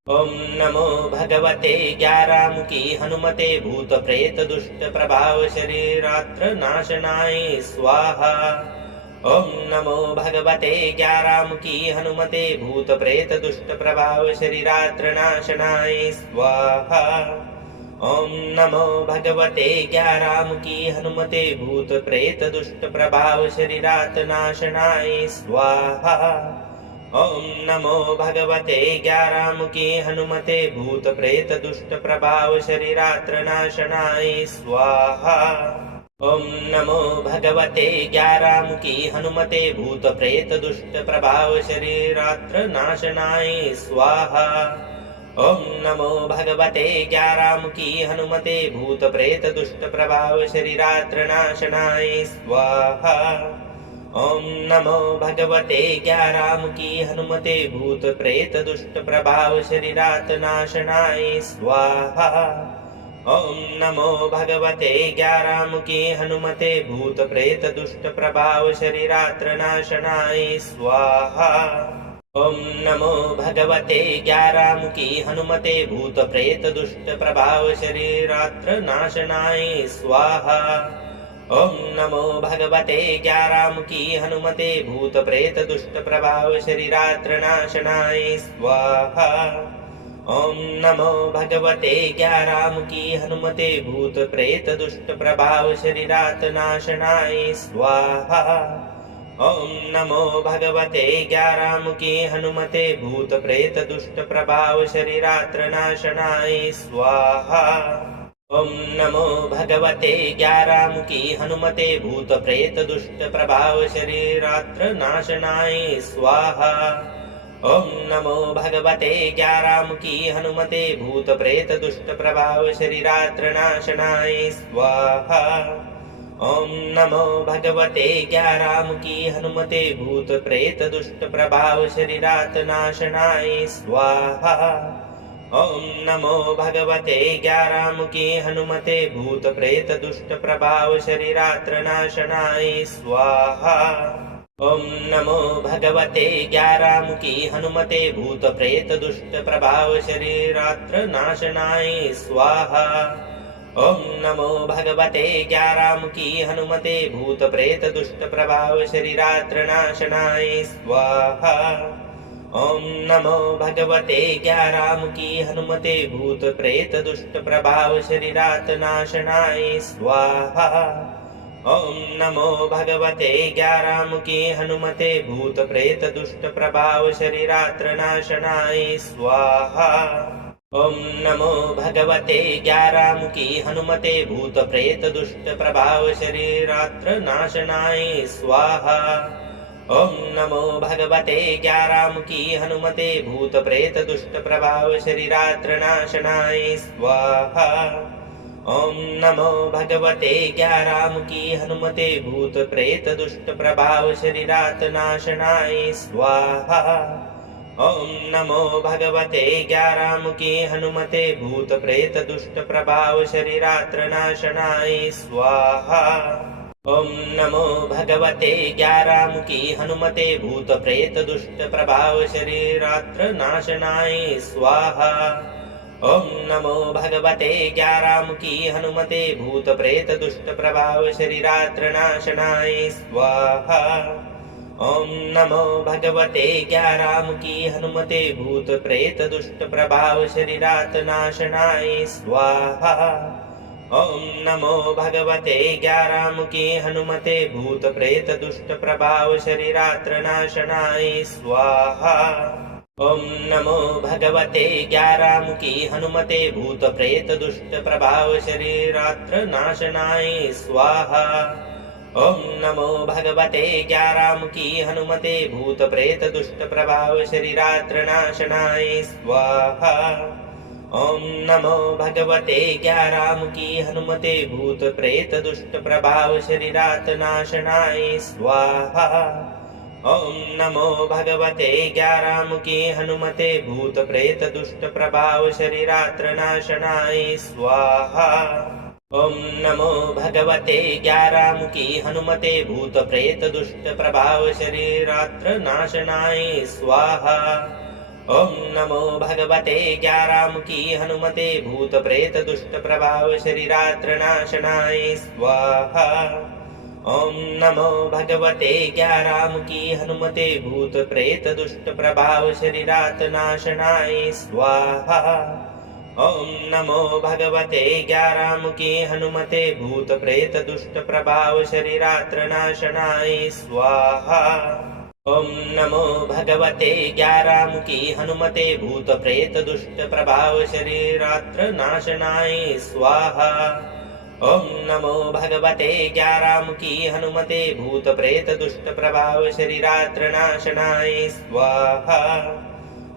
ॐ नमो भगवते ग्यारामुखी हनुमते भूत प्रेत दुष्ट प्रभाव शरीरात्र नाशनाय स्वाहा। ॐ नमो भगवते ग्यारामुखी हनुमते भूत प्रेत दुष्ट प्रभाव शरीरात्र नाशनाय स्वाहा। ॐ नमो भगवते ग्यारामुखी हनुमते भूत प्रेत दुष्ट प्रभाव शरीरात नाशनाय स्वाहा। ॐ नमो भगवते ग्यारामुखी हनुमते भूत प्रेत दुष्ट प्रभाव शरीरात्र नाशनाय स्वाहा। ॐ नमो भगवते ग्यारामुखी हनुमते भूत प्रेत दुष्ट प्रभाव शरीरात्र नाशनाय स्वाहा। ॐ नमो भगवते ग्यारामुखी हनुमते भूत प्रेत दुष्ट प्रभाव शरीरात्र नाशनाय स्वाहा। ॐ नमो भगवते ग्यारामुखी हनुमते भूत प्रेत दुष्ट प्रभाव शरीरात नाशनाय स्वाहा। ॐ नमो भगवते ग्यारामुखी हनुमते भूत प्रेत दुष्ट प्रभाव शरीरात्र नाशनाय स्वाहा। ॐ नमो भगवते ग्यारामुखी हनुमते भूत प्रेत दुष्ट प्रभाव शरीरात्र नाशनाय स्वाहा। ॐ नमो भगवते ग्यारामुखी हनुमते भूत प्रेत दुष्ट प्रभाव शरीरात्र नाशनाय स्वाहा। ॐ नमो भगवते ग्यारामुखी हनुमते भूत प्रेत दुष्ट प्रभाव शरीरात नाशनाय स्वाहा। ॐ नमो भगवते ग्यारामुखी हनुमते भूत प्रेत दुष्ट प्रभाव शरीरात्र नाशनाय स्वाहा। ॐ नमो भगवते ग्यारामुखी हनुमते भूत प्रेत दुष्ट प्रभाव शरीरात्र नाशनाय स्वाहा। ॐ नमो भगवते ग्यारामुखी हनुमते भूत प्रेत दुष्ट प्रभाव शरीरात्र नाशनाय स्वाहा। ॐ नमो भगवते ग्यारामुखी हनुमते भूत प्रेत दुष्ट प्रभाव शरीरात नाशनाय स्वाहा। ॐ नमो भगवते ग्यारामुखी हनुमते भूत प्रेत दुष्ट प्रभाव शरीरात्र नाशनाय स्वाहा। ॐ नमो भगवते ग्यारामुखी हनुमते भूत प्रेत दुष्ट प्रभाव शरीरात्र नाशनाय स्वाहा। ओम नमो भगवते ज्ञारामुखी हनुमते भूत प्रेत दुष्ट प्रभाव शरीरात्र नाशनाय स्वाहा। ओम नमो भगवते ज्ञारामुखी हनुमते भूत प्रेत दुष्ट प्रभाव शरीरात नाशनाय स्वाहा। ओम नमो भगवते ज्ञारामुखी हनुमते भूत प्रेत दुष्ट प्रभाव शरीरात्र नाशनाय स्वाहा। ओम नमो भगवते ज्ञारामुखी हनुमते भूत प्रेत दुष्ट प्रभाव शरीरात्र नाशनाय स्वाहा। ओम नमो भगवते ज्ञारामुखी हनुमते भूत प्रेत दुष्ट प्रभाव शरीरात्र नाशनाय स्वाहा। ओम नमो भगवते ज्ञारामुखी हनुमते भूत प्रेत दुष्ट प्रभाव शरीरात नाशनाय स्वाहा। ओम नमो भगवते ज्ञारामुखी हनुमते भूत प्रेत दुष्ट प्रभाव शरीरात्र नाशनाय स्वाहा। ओम नमो भगवते ज्ञारामुखी हनुमते भूत प्रेत दुष्ट प्रभाव शरीरात्र नाशनाय स्वाहा। ओम नमो भगवते ज्ञारामुखी हनुमते भूत प्रेत दुष्ट प्रभाव शरीरात्र नाशनाय स्वाहा। ओम नमो भगवते ज्ञारामुखी हनुमते भूत प्रेत दुष्ट प्रभाव शरीरात नाशनाय स्वाहा। ओम नमो भगवते ज्ञारामुखी हनुमते भूत प्रेत दुष्ट प्रभाव शरीरात्र नाशनाय स्वाहा। ओम नमो भगवते ज्ञारामुखी हनुमते भूत प्रेत दुष्ट प्रभाव शरीरात्र नाशनाय स्वाहा। ओम नमो भगवते ज्ञारामुखी हनुमते भूत प्रेत दुष्ट प्रभाव शरीरात्र नाशनाय स्वाहा। ओम नमो भगवते ज्ञारामुखी हनुमते भूत प्रेत दुष्ट प्रभाव शरीरात नाशनाय स्वाहा। ओम नमो भगवते ज्ञारामुखी हनुमते भूत प्रेत दुष्ट प्रभाव शरीरात्र नाशनाय स्वाहा। ओम नमो भगवते ज्ञारामुखी हनुमते भूत प्रेत दुष्ट प्रभाव शरीरात्र नाशनाय स्वाहा। ओम नमो भगवते ज्ञारामुखी हनुमते भूत प्रेत दुष्ट प्रभाव शरीरात्र नाशनाय स्वाहा। ओम नमो भगवते ज्ञारामुखी हनुमते भूत प्रेत दुष्ट प्रभाव शरीरात नाशनाय स्वाहा। ओम नमो भगवते ज्ञारामुखी हनुमते भूत प्रेत दुष्ट प्रभाव शरीरात्र नाशनाय स्वाहा। ओम नमो भगवते ज्ञारामुखी हनुमते भूत प्रेत दुष्ट प्रभाव शरीरात्र नाशनाय स्वाहा। ओम नमो भगवते ज्ञारामुखी हनुमते भूत प्रेत दुष्ट प्रभाव शरीरात्र नाशनाय स्वाहा।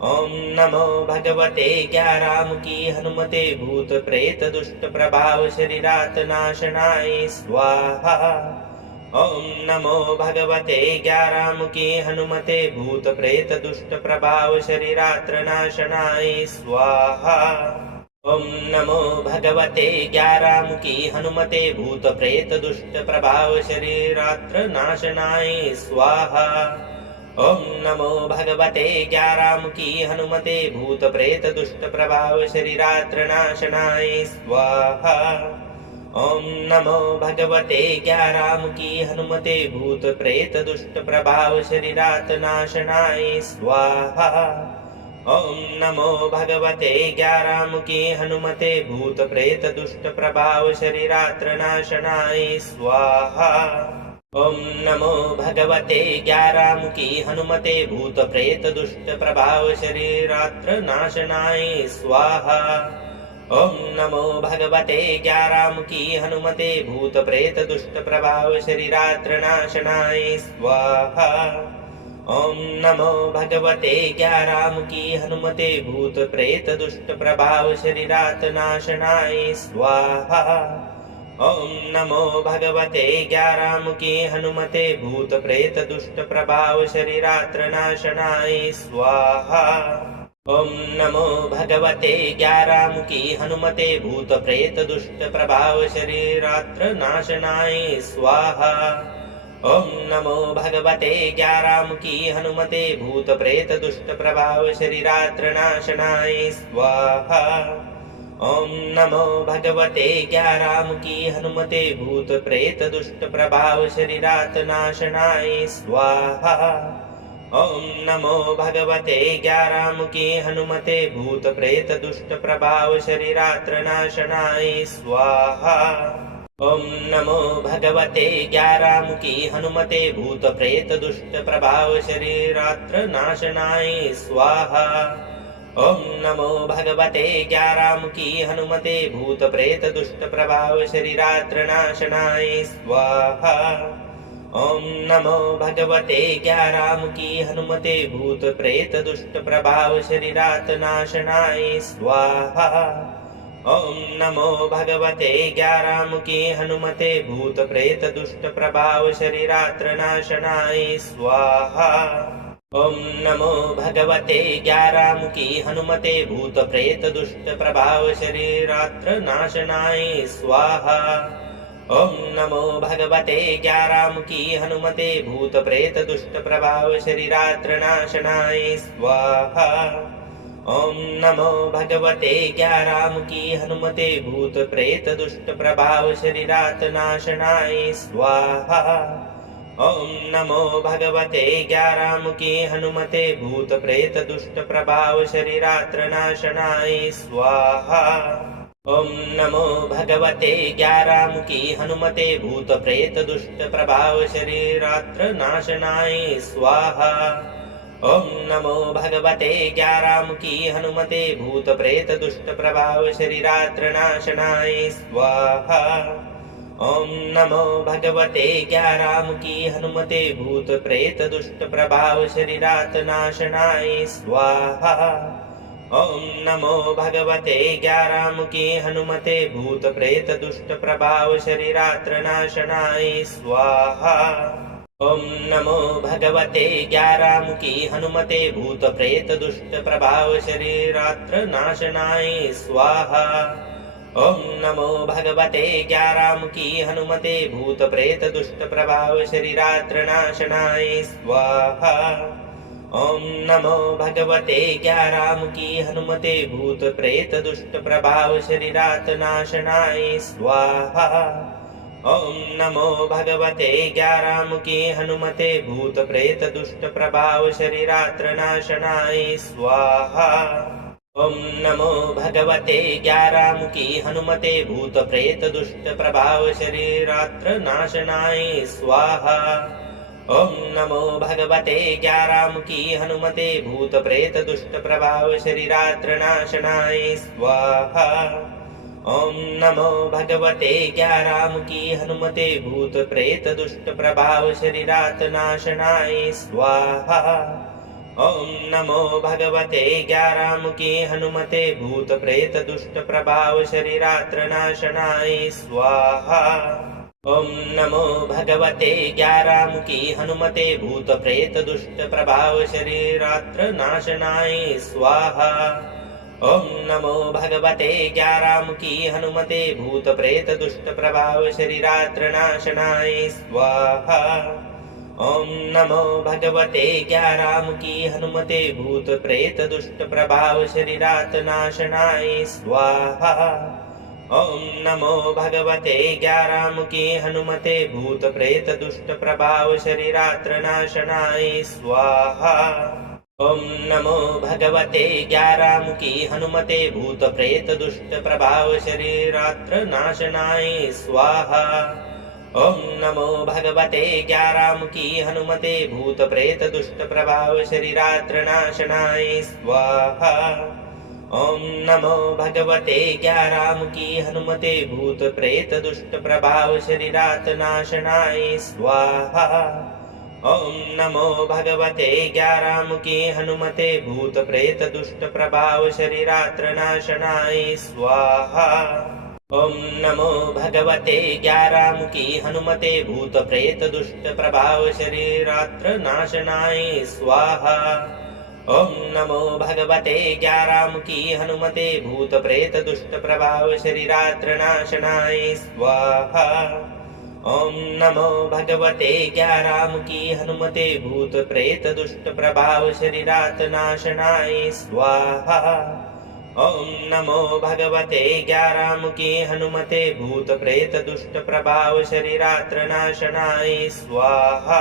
ओम नमो भगवते ज्ञारामुखी हनुमते भूत प्रेत दुष्ट प्रभाव शरीरात नाशनाय स्वाहा। ओम नमो भगवते ज्ञारामुखी हनुमते भूत प्रेत दुष्ट प्रभाव शरीरात्र नाशनाय स्वाहा। ओम नमो भगवते ज्ञारामुखी हनुमते भूत प्रेत दुष्ट प्रभाव शरीरात्र नाशनाय स्वाहा। ओम नमो भगवते ज्ञारामुखी हनुमते भूत प्रेत दुष्ट प्रभाव शरीरात्र नाशनाय स्वाहा। ओम नमो भगवते ज्ञारामुखी हनुमते भूत प्रेत दुष्ट प्रभाव शरीरात नाशनाय स्वाहा। ओम नमो भगवते ज्ञारामुखी हनुमते भूत प्रेत दुष्ट प्रभाव शरीरात्र नाशनाय स्वाहा। ओम नमो भगवते ज्ञारामुखी हनुमते भूत प्रेत दुष्ट प्रभाव शरीरात्र नाशनाय स्वाहा। ओम नमो भगवते ज्ञारामुखी हनुमते भूत प्रेत दुष्ट प्रभाव शरीरात्र नाशनाय स्वाहा। ओम नमो भगवते ज्ञारामुखी हनुमते भूत प्रेत दुष्ट प्रभाव शरीरात नाशनाय स्वाहा। ओम नमो भगवते ज्ञारामुखी हनुमते भूत प्रेत दुष्ट प्रभाव शरीरात्र नाशनाय स्वाहा। ओम नमो भगवते ज्ञारामुखी हनुमते भूत प्रेत दुष्ट प्रभाव शरीरात्र नाशनाय स्वाहा। ओम नमो भगवते ज्ञारामुखी हनुमते भूत प्रेत दुष्ट प्रभाव शरीरात्र नाशनाय स्वाहा। ओम नमो भगवते ज्ञारामुखी हनुमते भूत प्रेत दुष्ट प्रभाव शरीरात नाशनाय स्वाहा। ओम नमो भगवते ज्ञारामुखी हनुमते भूत प्रेत दुष्ट प्रभाव शरीरात्र नाशनाय स्वाहा। ओम नमो भगवते ज्ञारामुखी हनुमते भूत प्रेत दुष्ट प्रभाव शरीरात्र नाशनाय स्वाहा। ओम नमो भगवते ज्ञारामुखी हनुमते भूत प्रेत दुष्ट प्रभाव शरीरात्र नाशनाय स्वाहा। ओम नमो भगवते ज्ञारामुखी हनुमते भूत प्रेत दुष्ट प्रभाव शरीरात नाशनाय स्वाहा। ओम नमो भगवते ज्ञारामुखी हनुमते भूत प्रेत दुष्ट प्रभाव शरीरात्र नाशनाय स्वाहा। ओम नमो भगवते ज्ञारामुखी हनुमते भूत प्रेत दुष्ट प्रभाव शरीरात्र नाशनाय स्वाहा। ओम नमो भगवते ज्ञारामुखी हनुमते भूत प्रेत दुष्ट प्रभाव शरीरात्र नाशनाय स्वाहा। ओम नमो भगवते ज्ञारामुखी हनुमते भूत प्रेत दुष्ट प्रभाव शरीरात नाशनाय स्वाहा। ओम नमो भगवते ज्ञारामुखी हनुमते भूत प्रेत दुष्ट प्रभाव शरीरात्र नाशनाय स्वाहा। ओम नमो भगवते ज्ञारामुखी हनुमते भूत प्रेत दुष्ट प्रभाव शरीरात्र नाशनाय स्वाहा। ओम नमो भगवते ज्ञारामुखी हनुमते भूत प्रेत दुष्ट प्रभाव शरीरात्र नाशनाय स्वाहा। ओम नमो भगवते ज्ञारामुखी हनुमते भूत प्रेत दुष्ट प्रभाव शरीरात नाशनाय स्वाहा। ओम नमो भगवते ज्ञारामुखी हनुमते भूत प्रेत दुष्ट प्रभाव शरीरात्र नाशनाय स्वाहा। ओम नमो भगवते ज्ञारामुखी हनुमते भूत प्रेत दुष्ट प्रभाव शरीरात्र नाशनाय स्वाहा। ओम नमो भगवते ज्ञारामुखी हनुमते भूत प्रेत दुष्ट प्रभाव शरीरात्र नाशनाय स्वाहा। ओम नमो भगवते ज्ञारामुखी हनुमते भूत प्रेत दुष्ट प्रभाव शरीरात नाशनाय स्वाहा। ओम नमो भगवते ज्ञारामुखी हनुमते भूत प्रेत दुष्ट प्रभाव शरीरात्र नाशनाय स्वाहा। ओम नमो भगवते ज्ञारामुखी हनुमते भूत प्रेत दुष्ट प्रभाव शरीरात्र नाशनाय स्वाहा। ओम नमो भगवते ज्ञारामुखी हनुमते भूत प्रेत दुष्ट प्रभाव शरीरात्र नाशनाय स्वाहा। ओम नमो भगवते ज्ञारामुखी हनुमते भूत प्रेत दुष्ट प्रभाव शरीरात नाशनाय स्वाहा। ओम नमो भगवते ज्ञारामुखी हनुमते भूत प्रेत दुष्ट प्रभाव शरीरात्र नाशनाय स्वाहा। ओम नमो भगवते ज्ञारामुखी हनुमते भूत प्रेत दुष्ट प्रभाव शरीरात्र नाशनाय स्वाहा। ओम नमो भगवते ज्ञारामुखी हनुमते भूत प्रेत दुष्ट प्रभाव शरीरात्र नाशनाय स्वाहा। ओम नमो भगवते ज्ञारामुखी हनुमते भूत प्रेत दुष्ट प्रभाव शरीरात नाशनाय स्वाहा। ओम नमो भगवते ज्ञारामुखी हनुमते भूत प्रेत दुष्ट प्रभाव शरीरात्र नाशनाय स्वाहा। ओम नमो भगवते ज्ञारामुखी हनुमते भूत प्रेत दुष्ट प्रभाव शरीरात्र नाशनाय स्वाहा। ओम नमो भगवते ज्ञारामुखी हनुमते भूत प्रेत दुष्ट प्रभाव शरीरात्र नाशनाय स्वाहा। ओम नमो भगवते ज्ञारामुखी हनुमते भूत प्रेत दुष्ट प्रभाव शरीरात नाशनाय स्वाहा। ओम नमो भगवते ज्ञारामुखी हनुमते भूत प्रेत दुष्ट प्रभाव शरीरात्र नाशनाय स्वाहा। ओम नमो भगवते ज्ञारामुखी हनुमते भूत प्रेत दुष्ट प्रभाव शरीरात्र नाशनाय स्वाहा। ओम नमो भगवते ज्ञारामुखी हनुमते भूत प्रेत दुष्ट प्रभाव शरीरात्र नाशनाय स्वाहा। ओम नमो भगवते ज्ञारामुखी हनुमते भूत प्रेत दुष्ट प्रभाव शरीरात नाशनाय स्वाहा। ॐ नमो भगवते ग्यारामुखी हनुमते भूत प्रेत दुष्ट प्रभाव शरीरात्र नाशनाय स्वाहा।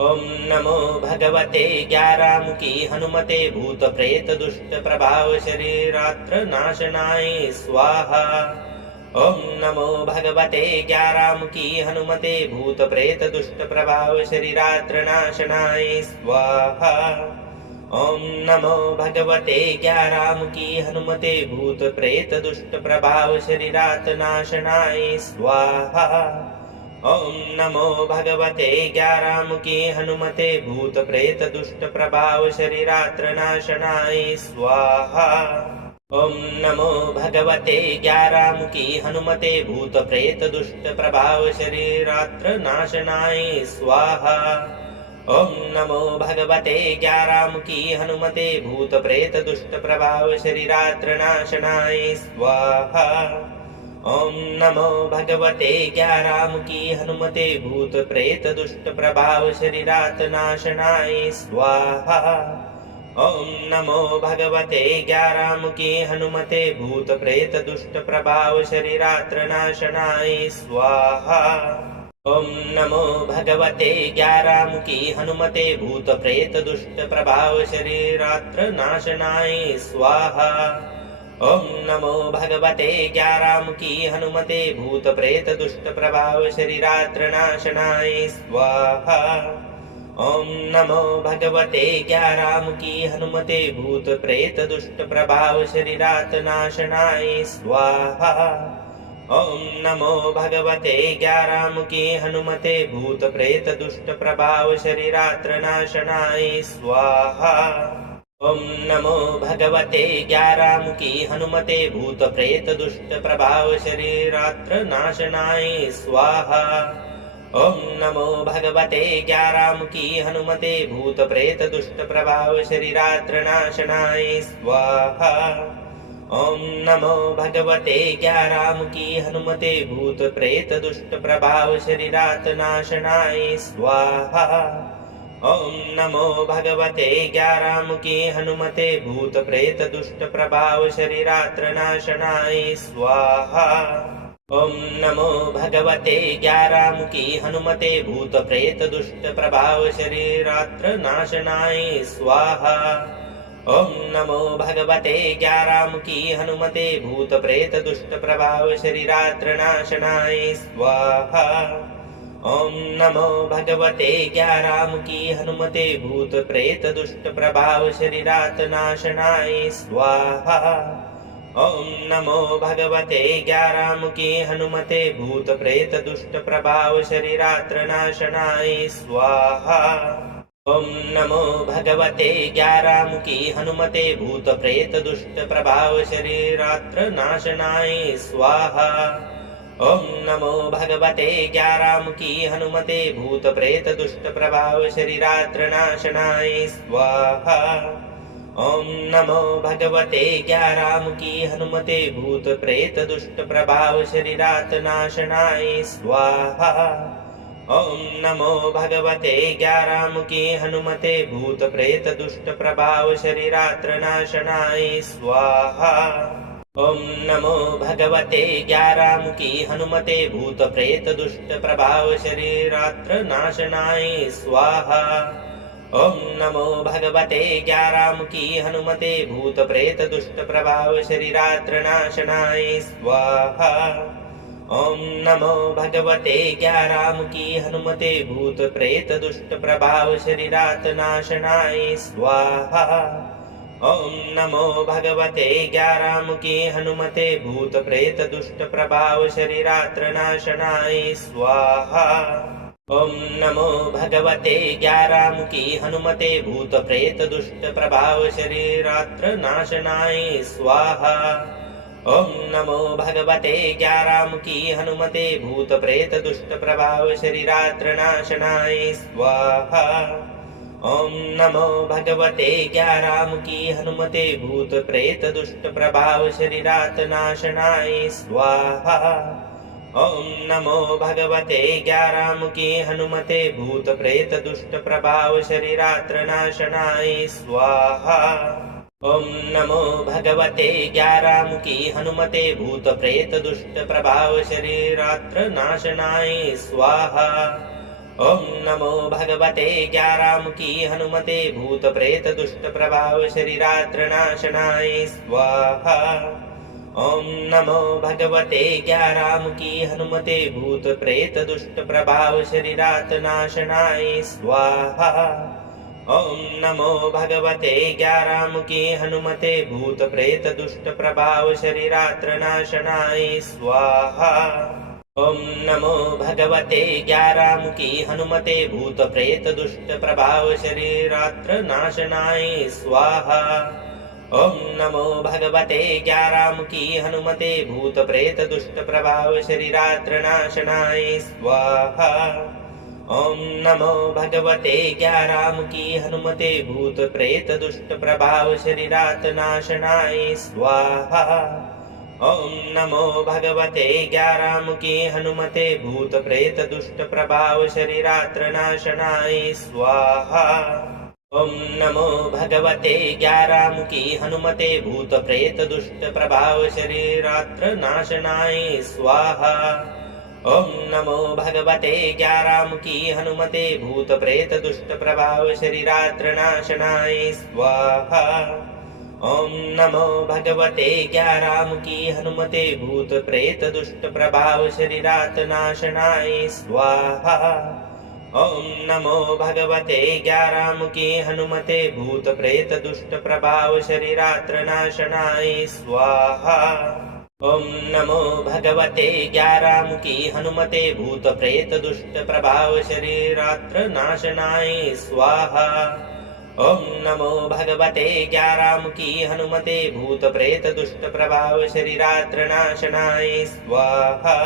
ॐ नमो भगवते ग्यारामुखी हनुमते भूत प्रेत दुष्ट प्रभाव शरीरात्र नाशनाय स्वाहा। ॐ नमो भगवते ग्यारामुखी हनुमते भूत प्रेत दुष्ट प्रभाव शरीरात्र नाशनाय स्वाहा। ॐ नमो भगवते ग्यारामुखी हनुमते भूत प्रेत दुष्ट प्रभाव शरीरात् नाशनाय स्वाहा। ॐ नमो भगवते ग्यारामुखी हनुमते भूत प्रेत दुष्ट प्रभाव शरीरात्र नाशनाय स्वाहा। ॐ नमो भगवते ग्यारामुखी हनुमते भूत प्रेत दुष्ट प्रभाव शरीरात्र नाशनाय स्वाहा। ॐ नमो भगवते ग्यारामुखी हनुमते भूत प्रेत दुष्ट प्रभाव शरीरात्र नाशनाय स्वाहा। ॐ नमो भगवते ग्यारामुखी हनुमते भूत प्रेत दुष्ट प्रभाव शरीरात् नाशनाय स्वाहा। ॐ नमो भगवते ग्यारामुखी हनुमते भूत प्रेत दुष्ट प्रभाव शरीरात्र नाशनाय स्वाहा। ॐ नमो भगवते ग्यारामुखी हनुमते भूत प्रेत दुष्ट प्रभाव शरीरात्र नाशनाय स्वाहा। ॐ नमो भगवते ग्यारामुखी हनुमते भूत प्रेत दुष्ट प्रभाव शरीरात्र नाशनाय स्वाहा। ॐ नमो भगवते ग्यारामुखी हनुमते भूत प्रेत दुष्ट प्रभाव शरीरात् नाशनाय स्वाहा। ॐ नमो भगवते ग्यारामुखी हनुमते भूत प्रेत दुष्ट प्रभाव शरीरात्र नाशनाय स्वाहा। ॐ नमो भगवते ग्यारामुखी हनुमते भूत प्रेत दुष्ट प्रभाव शरीरात्र नाशनाय स्वाहा। ॐ नमो भगवते ग्यारामुखी हनुमते भूत प्रेत दुष्ट प्रभाव शरीरात्र नाशनाय स्वाहा। ॐ नमो भगवते ग्यारामुखी हनुमते भूत प्रेत दुष्ट प्रभाव शरीरात् नाशनाय स्वाहा। ॐ नमो भगवते ग्यारामुखी हनुमते भूत प्रेत दुष्ट प्रभाव शरीरात्र नाशनाय स्वाहा। ॐ नमो भगवते ग्यारामुखी हनुमते भूत प्रेत दुष्ट प्रभाव शरीरात्र नाशनाय स्वाहा। ॐ नमो भगवते ग्यारामुखी हनुमते भूत प्रेत दुष्ट प्रभाव शरीरात्र नाशनाय स्वाहा। ॐ नमो भगवते ग्यारामुखी हनुमते भूत प्रेत दुष्ट प्रभाव शरीरात् नाशनाय स्वाहा। ॐ नमो भगवते ग्यारामुखी हनुमते भूत प्रेत दुष्ट प्रभाव शरीरात्र नाशनाय स्वाहा। ॐ नमो भगवते ग्यारामुखी हनुमते भूत प्रेत दुष्ट प्रभाव शरीरात्र नाशनाय स्वाहा। ॐ नमो भगवते ग्यारामुखी हनुमते भूत प्रेत दुष्ट प्रभाव शरीरात्र नाशनाय स्वाहा। ॐ नमो भगवते ग्यारामुखी हनुमते भूत प्रेत दुष्ट प्रभाव शरीरात् नाशनाय स्वाहा। ॐ नमो भगवते ग्यारामुखी हनुमते भूत प्रेत दुष्ट प्रभाव शरीरात्र नाशनाय स्वाहा। ॐ नमो भगवते ग्यारामुखी हनुमते भूत प्रेत दुष्ट प्रभाव शरीरात्र नाशनाय स्वाहा। ॐ नमो भगवते ग्यारामुखी हनुमते भूत प्रेत दुष्ट प्रभाव शरीरात्र नाशनाय स्वाहा। ॐ नमो भगवते ग्यारामुखी हनुमते भूत प्रेत दुष्ट प्रभाव शरीरात् नाशनाय स्वाहा। ॐ नमो भगवते ग्यारामुखी हनुमते भूत प्रेत दुष्ट प्रभाव शरीरात्र नाशनाय स्वाहा। ॐ नमो भगवते ग्यारामुखी हनुमते भूत प्रेत दुष्ट प्रभाव शरीरात्र नाशनाय स्वाहा। ॐ नमो भगवते ग्यारामुखी हनुमते भूत प्रेत दुष्ट प्रभाव शरीरात्र नाशनाय स्वाहा। ॐ नमो भगवते ग्यारामुखी हनुमते भूत प्रेत दुष्ट प्रभाव शरीरात् नाशनाय स्वाहा। ॐ नमो भगवते ग्यारामुखी हनुमते भूत प्रेत दुष्ट प्रभाव शरीरात्र नाशनाय स्वाहा। ॐ नमो भगवते ग्यारामुखी हनुमते भूत प्रेत दुष्ट प्रभाव शरीरात्र नाशनाय स्वाहा। ॐ नमो भगवते ग्यारामुखी हनुमते भूत प्रेत दुष्ट प्रभाव शरीरात्र नाशनाय स्वाहा। ॐ नमो भगवते ग्यारामुखी हनुमते भूत प्रेत दुष्ट प्रभाव शरीरात् नाशनाय स्वाहा। ॐ नमो भगवते ग्यारामुखी हनुमते भूत प्रेत दुष्ट प्रभाव शरीरात्र नाशनाय स्वाहा। ॐ नमो भगवते ग्यारामुखी हनुमते भूत प्रेत दुष्ट प्रभाव शरीरात्र नाशनाय स्वाहा। ॐ नमो भगवते ग्यारामुखी हनुमते भूत प्रेत दुष्ट प्रभाव शरीरात्र नाशनाय स्वाहा। ॐ नमो भगवते ग्यारामुखी हनुमते भूत प्रेत दुष्ट प्रभाव शरीरात् नाशनाय स्वाहा। ॐ नमो भगवते ग्यारामुखी हनुमते भूत प्रेत दुष्ट प्रभाव शरीरात्र नाशनाय स्वाहा। ॐ नमो भगवते ग्यारामुखी हनुमते भूत प्रेत दुष्ट प्रभाव शरीरात्र नाशनाय स्वाहा। ॐ नमो भगवते ग्यारामुखी हनुमते भूत प्रेत दुष्ट प्रभाव शरीरात्र नाशनाय स्वाहा। ॐ नमो भगवते ग्यारामुखी हनुमते भूत प्रेत दुष्ट प्रभाव शरीरात् नाशनाय स्वाहा। ॐ नमो भगवते ग्यारामुखी हनुमते भूत प्रेत दुष्ट प्रभाव शरीरात्र नाशनाय स्वाहा। ॐ नमो भगवते ग्यारामुखी हनुमते भूत प्रेत दुष्ट प्रभाव शरीरात्र नाशनाय स्वाहा। ॐ नमो भगवते ग्यारामुखी हनुमते भूत प्रेत दुष्ट प्रभाव शरीरात्र नाशनाय स्वाहा।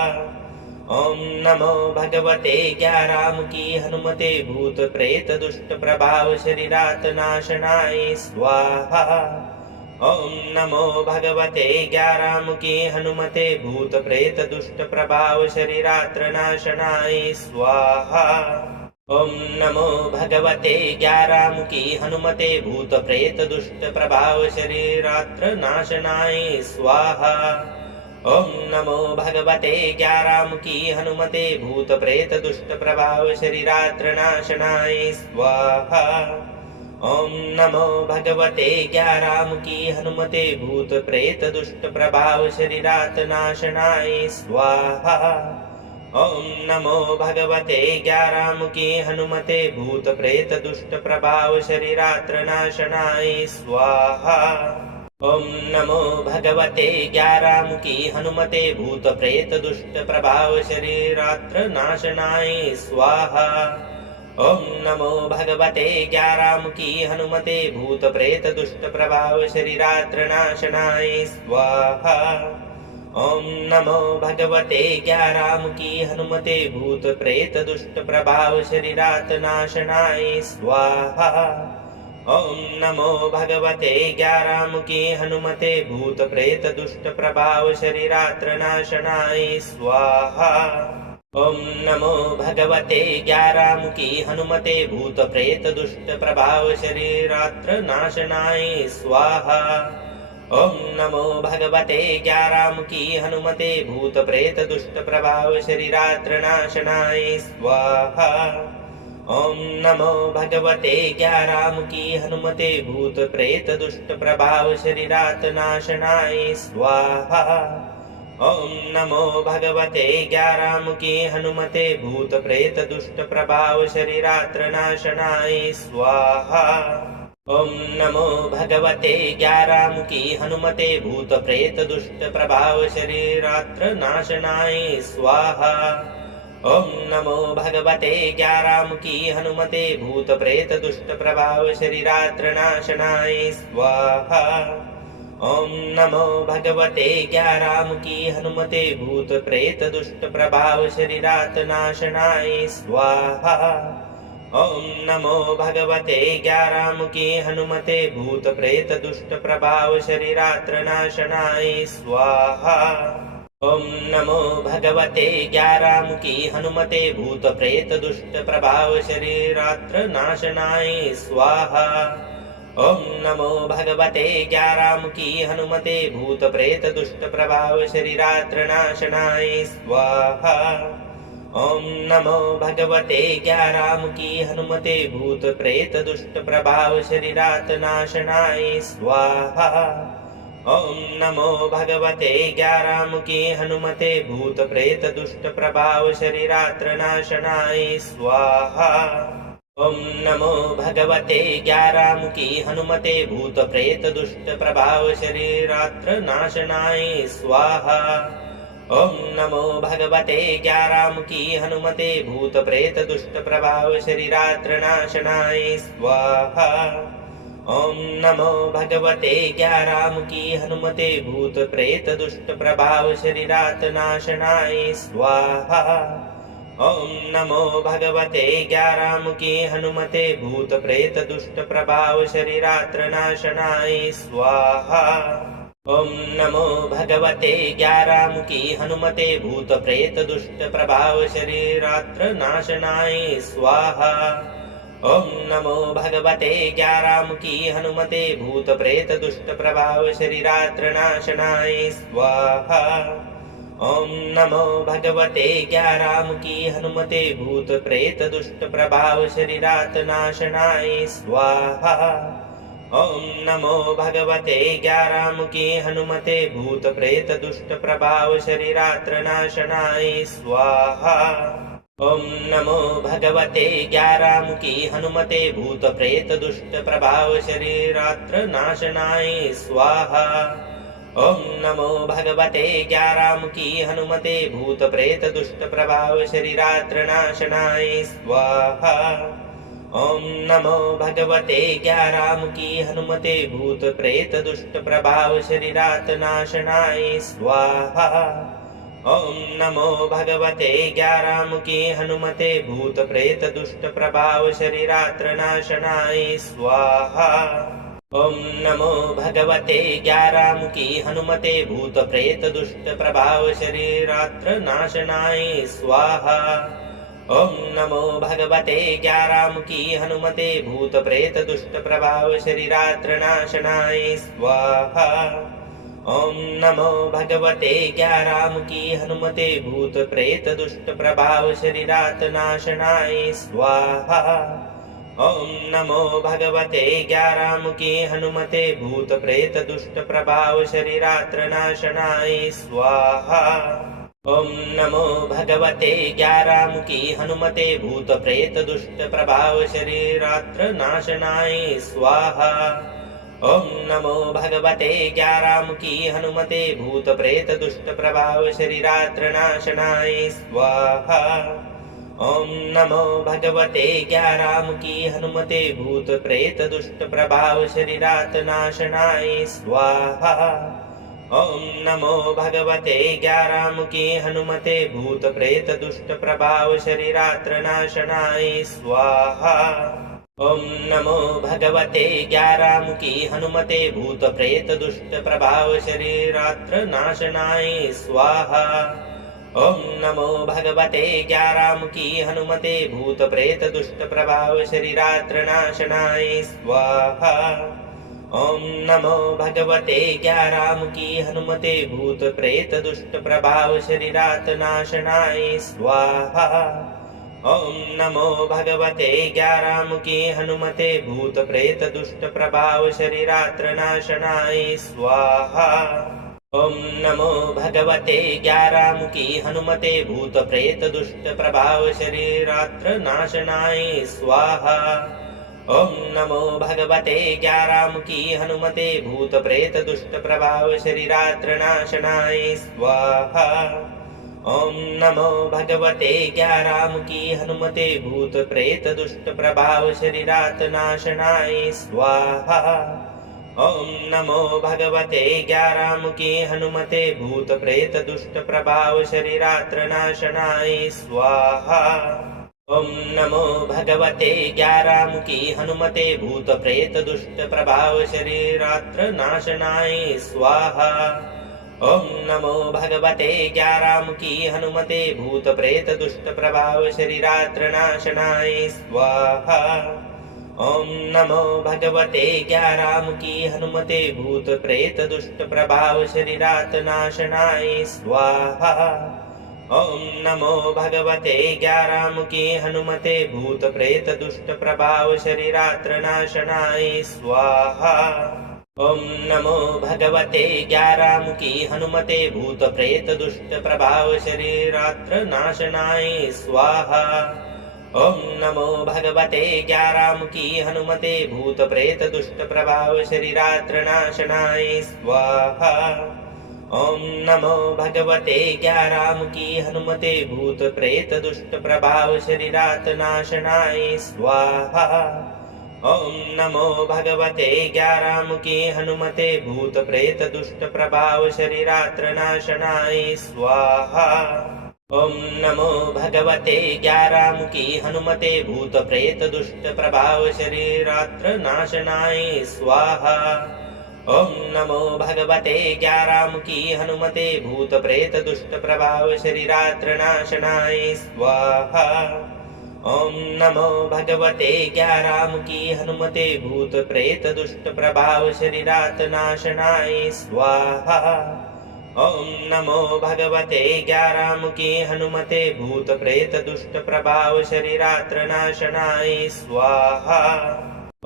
ॐ नमो भगवते ग्यारामुखी हनुमते भूत प्रेत दुष्ट प्रभाव शरीरात् नाशनाय स्वाहा। ॐ नमो भगवते ग्यारामुखी हनुमते भूत प्रेत दुष्ट प्रभाव शरीरात्र नाशनाय स्वाहा। ॐ नमो भगवते ग्यारामुखी हनुमते भूत प्रेत दुष्ट प्रभाव शरीरात्र नाशनाय स्वाहा। ॐ नमो भगवते ग्यारामुखी हनुमते भूत प्रेत दुष्ट प्रभाव शरीरात्र नाशनाय स्वाहा। ॐ नमो भगवते ग्यारामुखी हनुमते भूत प्रेत दुष्ट प्रभाव शरीरात् नाशनाय स्वाहा। ॐ नमो भगवते ग्यारामुखी हनुमते भूत प्रेत दुष्ट प्रभाव शरीरात्र नाशनाय स्वाहा। ॐ नमो भगवते ग्यारामुखी हनुमते भूत प्रेत दुष्ट प्रभाव शरीरात्र नाशनाय स्वाहा। ॐ नमो भगवते ग्यारामुखी हनुमते भूत प्रेत दुष्ट प्रभाव शरीरात्र नाशनाय स्वाहा। ॐ नमो भगवते ग्यारामुखी हनुमते भूत प्रेत दुष्ट प्रभाव शरीरात् नाशनाय स्वाहा। ॐ नमो भगवते ग्यारामुखी हनुमते भूत प्रेत दुष्ट प्रभाव शरीरात्र नाशनाय स्वाहा। ॐ नमो भगवते ग्यारामुखी हनुमते भूत प्रेत दुष्ट प्रभाव शरीरात्र नाशनाय स्वाहा। ॐ नमो भगवते ग्यारामुखी हनुमते भूत प्रेत दुष्ट प्रभाव शरीरात्र नाशनाय स्वाहा। ॐ नमो भगवते ग्यारामुखी हनुमते भूत प्रेत दुष्ट प्रभाव शरीरात् नाशनाय स्वाहा। ॐ नमो भगवते ग्यारामुखी हनुमते भूत प्रेत दुष्ट प्रभाव शरीरात्र नाशनाय स्वाहा। ॐ नमो भगवते ग्यारामुखी हनुमते भूत प्रेत दुष्ट प्रभाव शरीरात्र नाशनाय स्वाहा। ॐ नमो भगवते ग्यारामुखी हनुमते भूत प्रेत दुष्ट प्रभाव शरीरात्र नाशनाय स्वाहा। ॐ नमो भगवते ग्यारामुखी हनुमते भूत प्रेत दुष्ट प्रभाव शरीरात् नाशनाय स्वाहा। ॐ नमो भगवते ग्यारामुखी हनुमते भूत प्रेत दुष्ट प्रभाव शरीरात्र नाशनाय स्वाहा। ॐ नमो भगवते ग्यारामुखी हनुमते भूत प्रेत दुष्ट प्रभाव शरीरात्र नाशनाय स्वाहा। ओम नमो भगवते ज्ञारामुखी हनुमते भूत प्रेत दुष्ट प्रभाव शरीरात्र नाशनाय स्वाहा। ओम नमो भगवते ज्ञारामुखी हनुमते भूत प्रेत दुष्ट प्रभाव शरीरात नाशनाय स्वाहा। ओम नमो भगवते ज्ञारामुखी हनुमते भूत प्रेत दुष्ट प्रभाव शरीरात्र नाशनाय स्वाहा। ओम नमो भगवते ज्ञारामुखी हनुमते भूत प्रेत दुष्ट प्रभाव शरीरात्र नाशनाय स्वाहा। ओम नमो भगवते ज्ञारामुखी हनुमते भूत प्रेत दुष्ट प्रभाव शरीरात्र नाशनाय स्वाहा। ओम नमो भगवते ज्ञारामुखी हनुमते भूत प्रेत दुष्ट प्रभाव शरीरात नाशनाय स्वाहा। ओम नमो भगवते ज्ञारामुखी हनुमते भूत प्रेत दुष्ट प्रभाव शरीरात्र नाशनाय स्वाहा। ओम नमो भगवते ज्ञारामुखी हनुमते भूत प्रेत दुष्ट प्रभाव शरीरात्र नाशनाय स्वाहा। ओम नमो भगवते ज्ञारामुखी हनुमते भूत प्रेत दुष्ट प्रभाव शरीरात्र नाशनाय स्वाहा। ओम नमो भगवते ज्ञारामुखी हनुमते भूत प्रेत दुष्ट प्रभाव शरीरात नाशनाय स्वाहा। ओम नमो भगवते ज्ञारामुखी हनुमते भूत प्रेत दुष्ट प्रभाव शरीरात्र नाशनाय स्वाहा। ओम नमो भगवते ज्ञारामुखी हनुमते भूत प्रेत दुष्ट प्रभाव शरीरात्र नाशनाय स्वाहा। ओम नमो भगवते ज्ञारामुखी हनुमते भूत प्रेत दुष्ट प्रभाव शरीरात्र नाशनाय स्वाहा। ओम नमो भगवते ज्ञारामुखी हनुमते भूत प्रेत दुष्ट प्रभाव शरीरात नाशनाय स्वाहा। ओम नमो भगवते ज्ञारामुखी हनुमते भूत प्रेत दुष्ट प्रभाव शरीरात्र नाशनाय स्वाहा। ओम नमो भगवते ज्ञारामुखी हनुमते भूत प्रेत दुष्ट प्रभाव शरीरात्र नाशनाय स्वाहा। ओम नमो भगवते ज्ञारामुखी हनुमते भूत प्रेत दुष्ट प्रभाव शरीरात्र नाशनाय स्वाहा। ओम नमो भगवते ज्ञारामुखी हनुमते भूत प्रेत दुष्ट प्रभाव शरीरात नाशनाय स्वाहा। ओम नमो भगवते ज्ञारामुखी हनुमते भूत प्रेत दुष्ट प्रभाव शरीरात्र नाशनाय स्वाहा। ओम नमो भगवते ज्ञारामुखी हनुमते भूत प्रेत दुष्ट प्रभाव शरीरात्र नाशनाय स्वाहा। ओम नमो भगवते ज्ञारामुखी हनुमते भूत प्रेत दुष्ट प्रभाव शरीरात्र नाशनाय स्वाहा। ओम नमो भगवते ज्ञारामुखी हनुमते भूत प्रेत दुष्ट प्रभाव शरीरात नाशनाय स्वाहा। ओम नमो भगवते ज्ञारामुखी हनुमते भूत प्रेत दुष्ट प्रभाव शरीरात्र नाशनाय स्वाहा। ओम नमो भगवते ज्ञारामुखी हनुमते भूत प्रेत दुष्ट प्रभाव शरीरात्र नाशनाय स्वाहा। ओम नमो भगवते ज्ञारामुखी हनुमते भूत प्रेत दुष्ट प्रभाव शरीरात्र नाशनाय स्वाहा। ओम नमो भगवते ज्ञारामुखी हनुमते भूत प्रेत दुष्ट प्रभाव शरीरात नाशनाय स्वाहा। ओम नमो भगवते ज्ञारामुखी हनुमते भूत प्रेत दुष्ट प्रभाव शरीरात्र नाशनाय स्वाहा। ओम नमो भगवते ज्ञारामुखी हनुमते भूत प्रेत दुष्ट प्रभाव शरीरात्र नाशनाय स्वाहा। ओम नमो भगवते ज्ञारामुखी हनुमते भूत प्रेत दुष्ट प्रभाव शरीरात्र नाशनाय स्वाहा। ओम नमो भगवते ज्ञारामुखी हनुमते भूत प्रेत दुष्ट प्रभाव शरीरात नाशनाय स्वाहा। ओम नमो भगवते ज्ञारामुखी हनुमते भूत प्रेत दुष्ट प्रभाव शरीरात्र नाशनाय स्वाहा। ओम नमो भगवते ज्ञारामुखी हनुमते भूत प्रेत दुष्ट प्रभाव शरीरात्र नाशनाय स्वाहा। ओम नमो भगवते ज्ञारामुखी हनुमते भूत प्रेत दुष्ट प्रभाव शरीरात्र नाशनाय स्वाहा। ॐ नमो भगवते ज्ञारामुखी हनुमते भूत प्रेत दुष्ट प्रभाव शरीरात नाशनाय स्वाहा। ॐ नमो भगवते ज्ञारामुखी हनुमते भूत प्रेत दुष्ट प्रभाव शरीरात्र नाशनाय स्वाहा। ॐ नमो भगवते ज्ञारामुखी हनुमते भूत प्रेत दुष्ट प्रभाव शरीरात्र नाशनाय स्वाहा। ॐ नमो भगवते ज्ञारामुखी हनुमते भूत प्रेत दुष्ट प्रभाव शरीरात्र नाशनाय स्वाहा। ॐ नमो भगवते ज्ञारामुखी हनुमते भूत प्रेत दुष्ट प्रभाव शरीरात नाशनाय स्वाहा। ॐ नमो भगवते ज्ञारामुखी हनुमते भूत प्रेत दुष्ट प्रभाव शरीरात्र नाशनाय स्वाहा। ॐ नमो भगवते ज्ञारामुखी हनुमते भूत प्रेत दुष्ट प्रभाव शरीरात्र नाशनाय स्वाहा। ॐ नमो भगवते ज्ञारामुखी हनुमते भूत प्रेत दुष्ट प्रभाव शरीरात्र नाशनाय स्वाहा। ॐ नमो भगवते ज्ञारामुखी हनुमते भूत प्रेत दुष्ट प्रभाव शरीरात नाशनाय स्वाहा। ॐ नमो भगवते ज्ञारामुखी हनुमते भूत प्रेत दुष्ट प्रभाव शरीरात्र नाशनाय स्वाहा।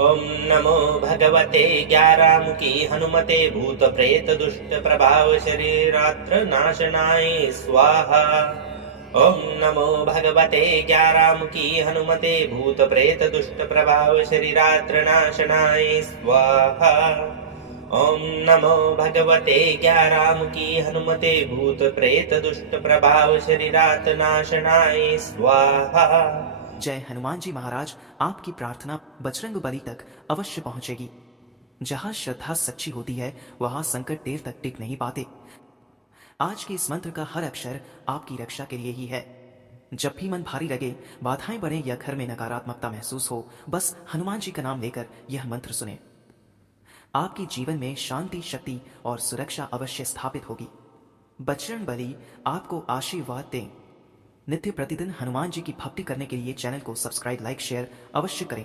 ॐ नमो भगवते ज्ञारामुखी हनुमते भूत प्रेत दुष्ट प्रभाव शरीरात्र नाशनाय स्वाहा। ॐ नमो भगवते ज्ञारामुखी हनुमते भूत प्रेत दुष्ट प्रभाव शरीरात्र नाशनाय स्वाहा। ॐ नमो भगवते ज्ञारामुखी हनुमते भूत प्रेत दुष्ट प्रभाव शरीरात नाशनाय स्वाहा। जय हनुमान जी महाराज। आपकी प्रार्थना बजरंग बली तक अवश्य पहुंचेगी। जहां श्रद्धा सच्ची होती है वहां संकट देर तक टिक नहीं पाते। आज के इस मंत्र का हर अक्षर आपकी रक्षा के लिए ही है। जब भी मन भारी लगे, बाधाएं बढ़े या घर में नकारात्मकता महसूस हो, बस हनुमान जी का नाम लेकर यह मंत्र सुने। आपके जीवन में शांति, शक्ति और सुरक्षा अवश्य स्थापित होगी। बजरंग बली आपको आशीर्वाद दें। नित्य प्रतिदिन हनुमान जी की भक्ति करने के लिए चैनल को सब्सक्राइब, लाइक, शेयर अवश्य करें।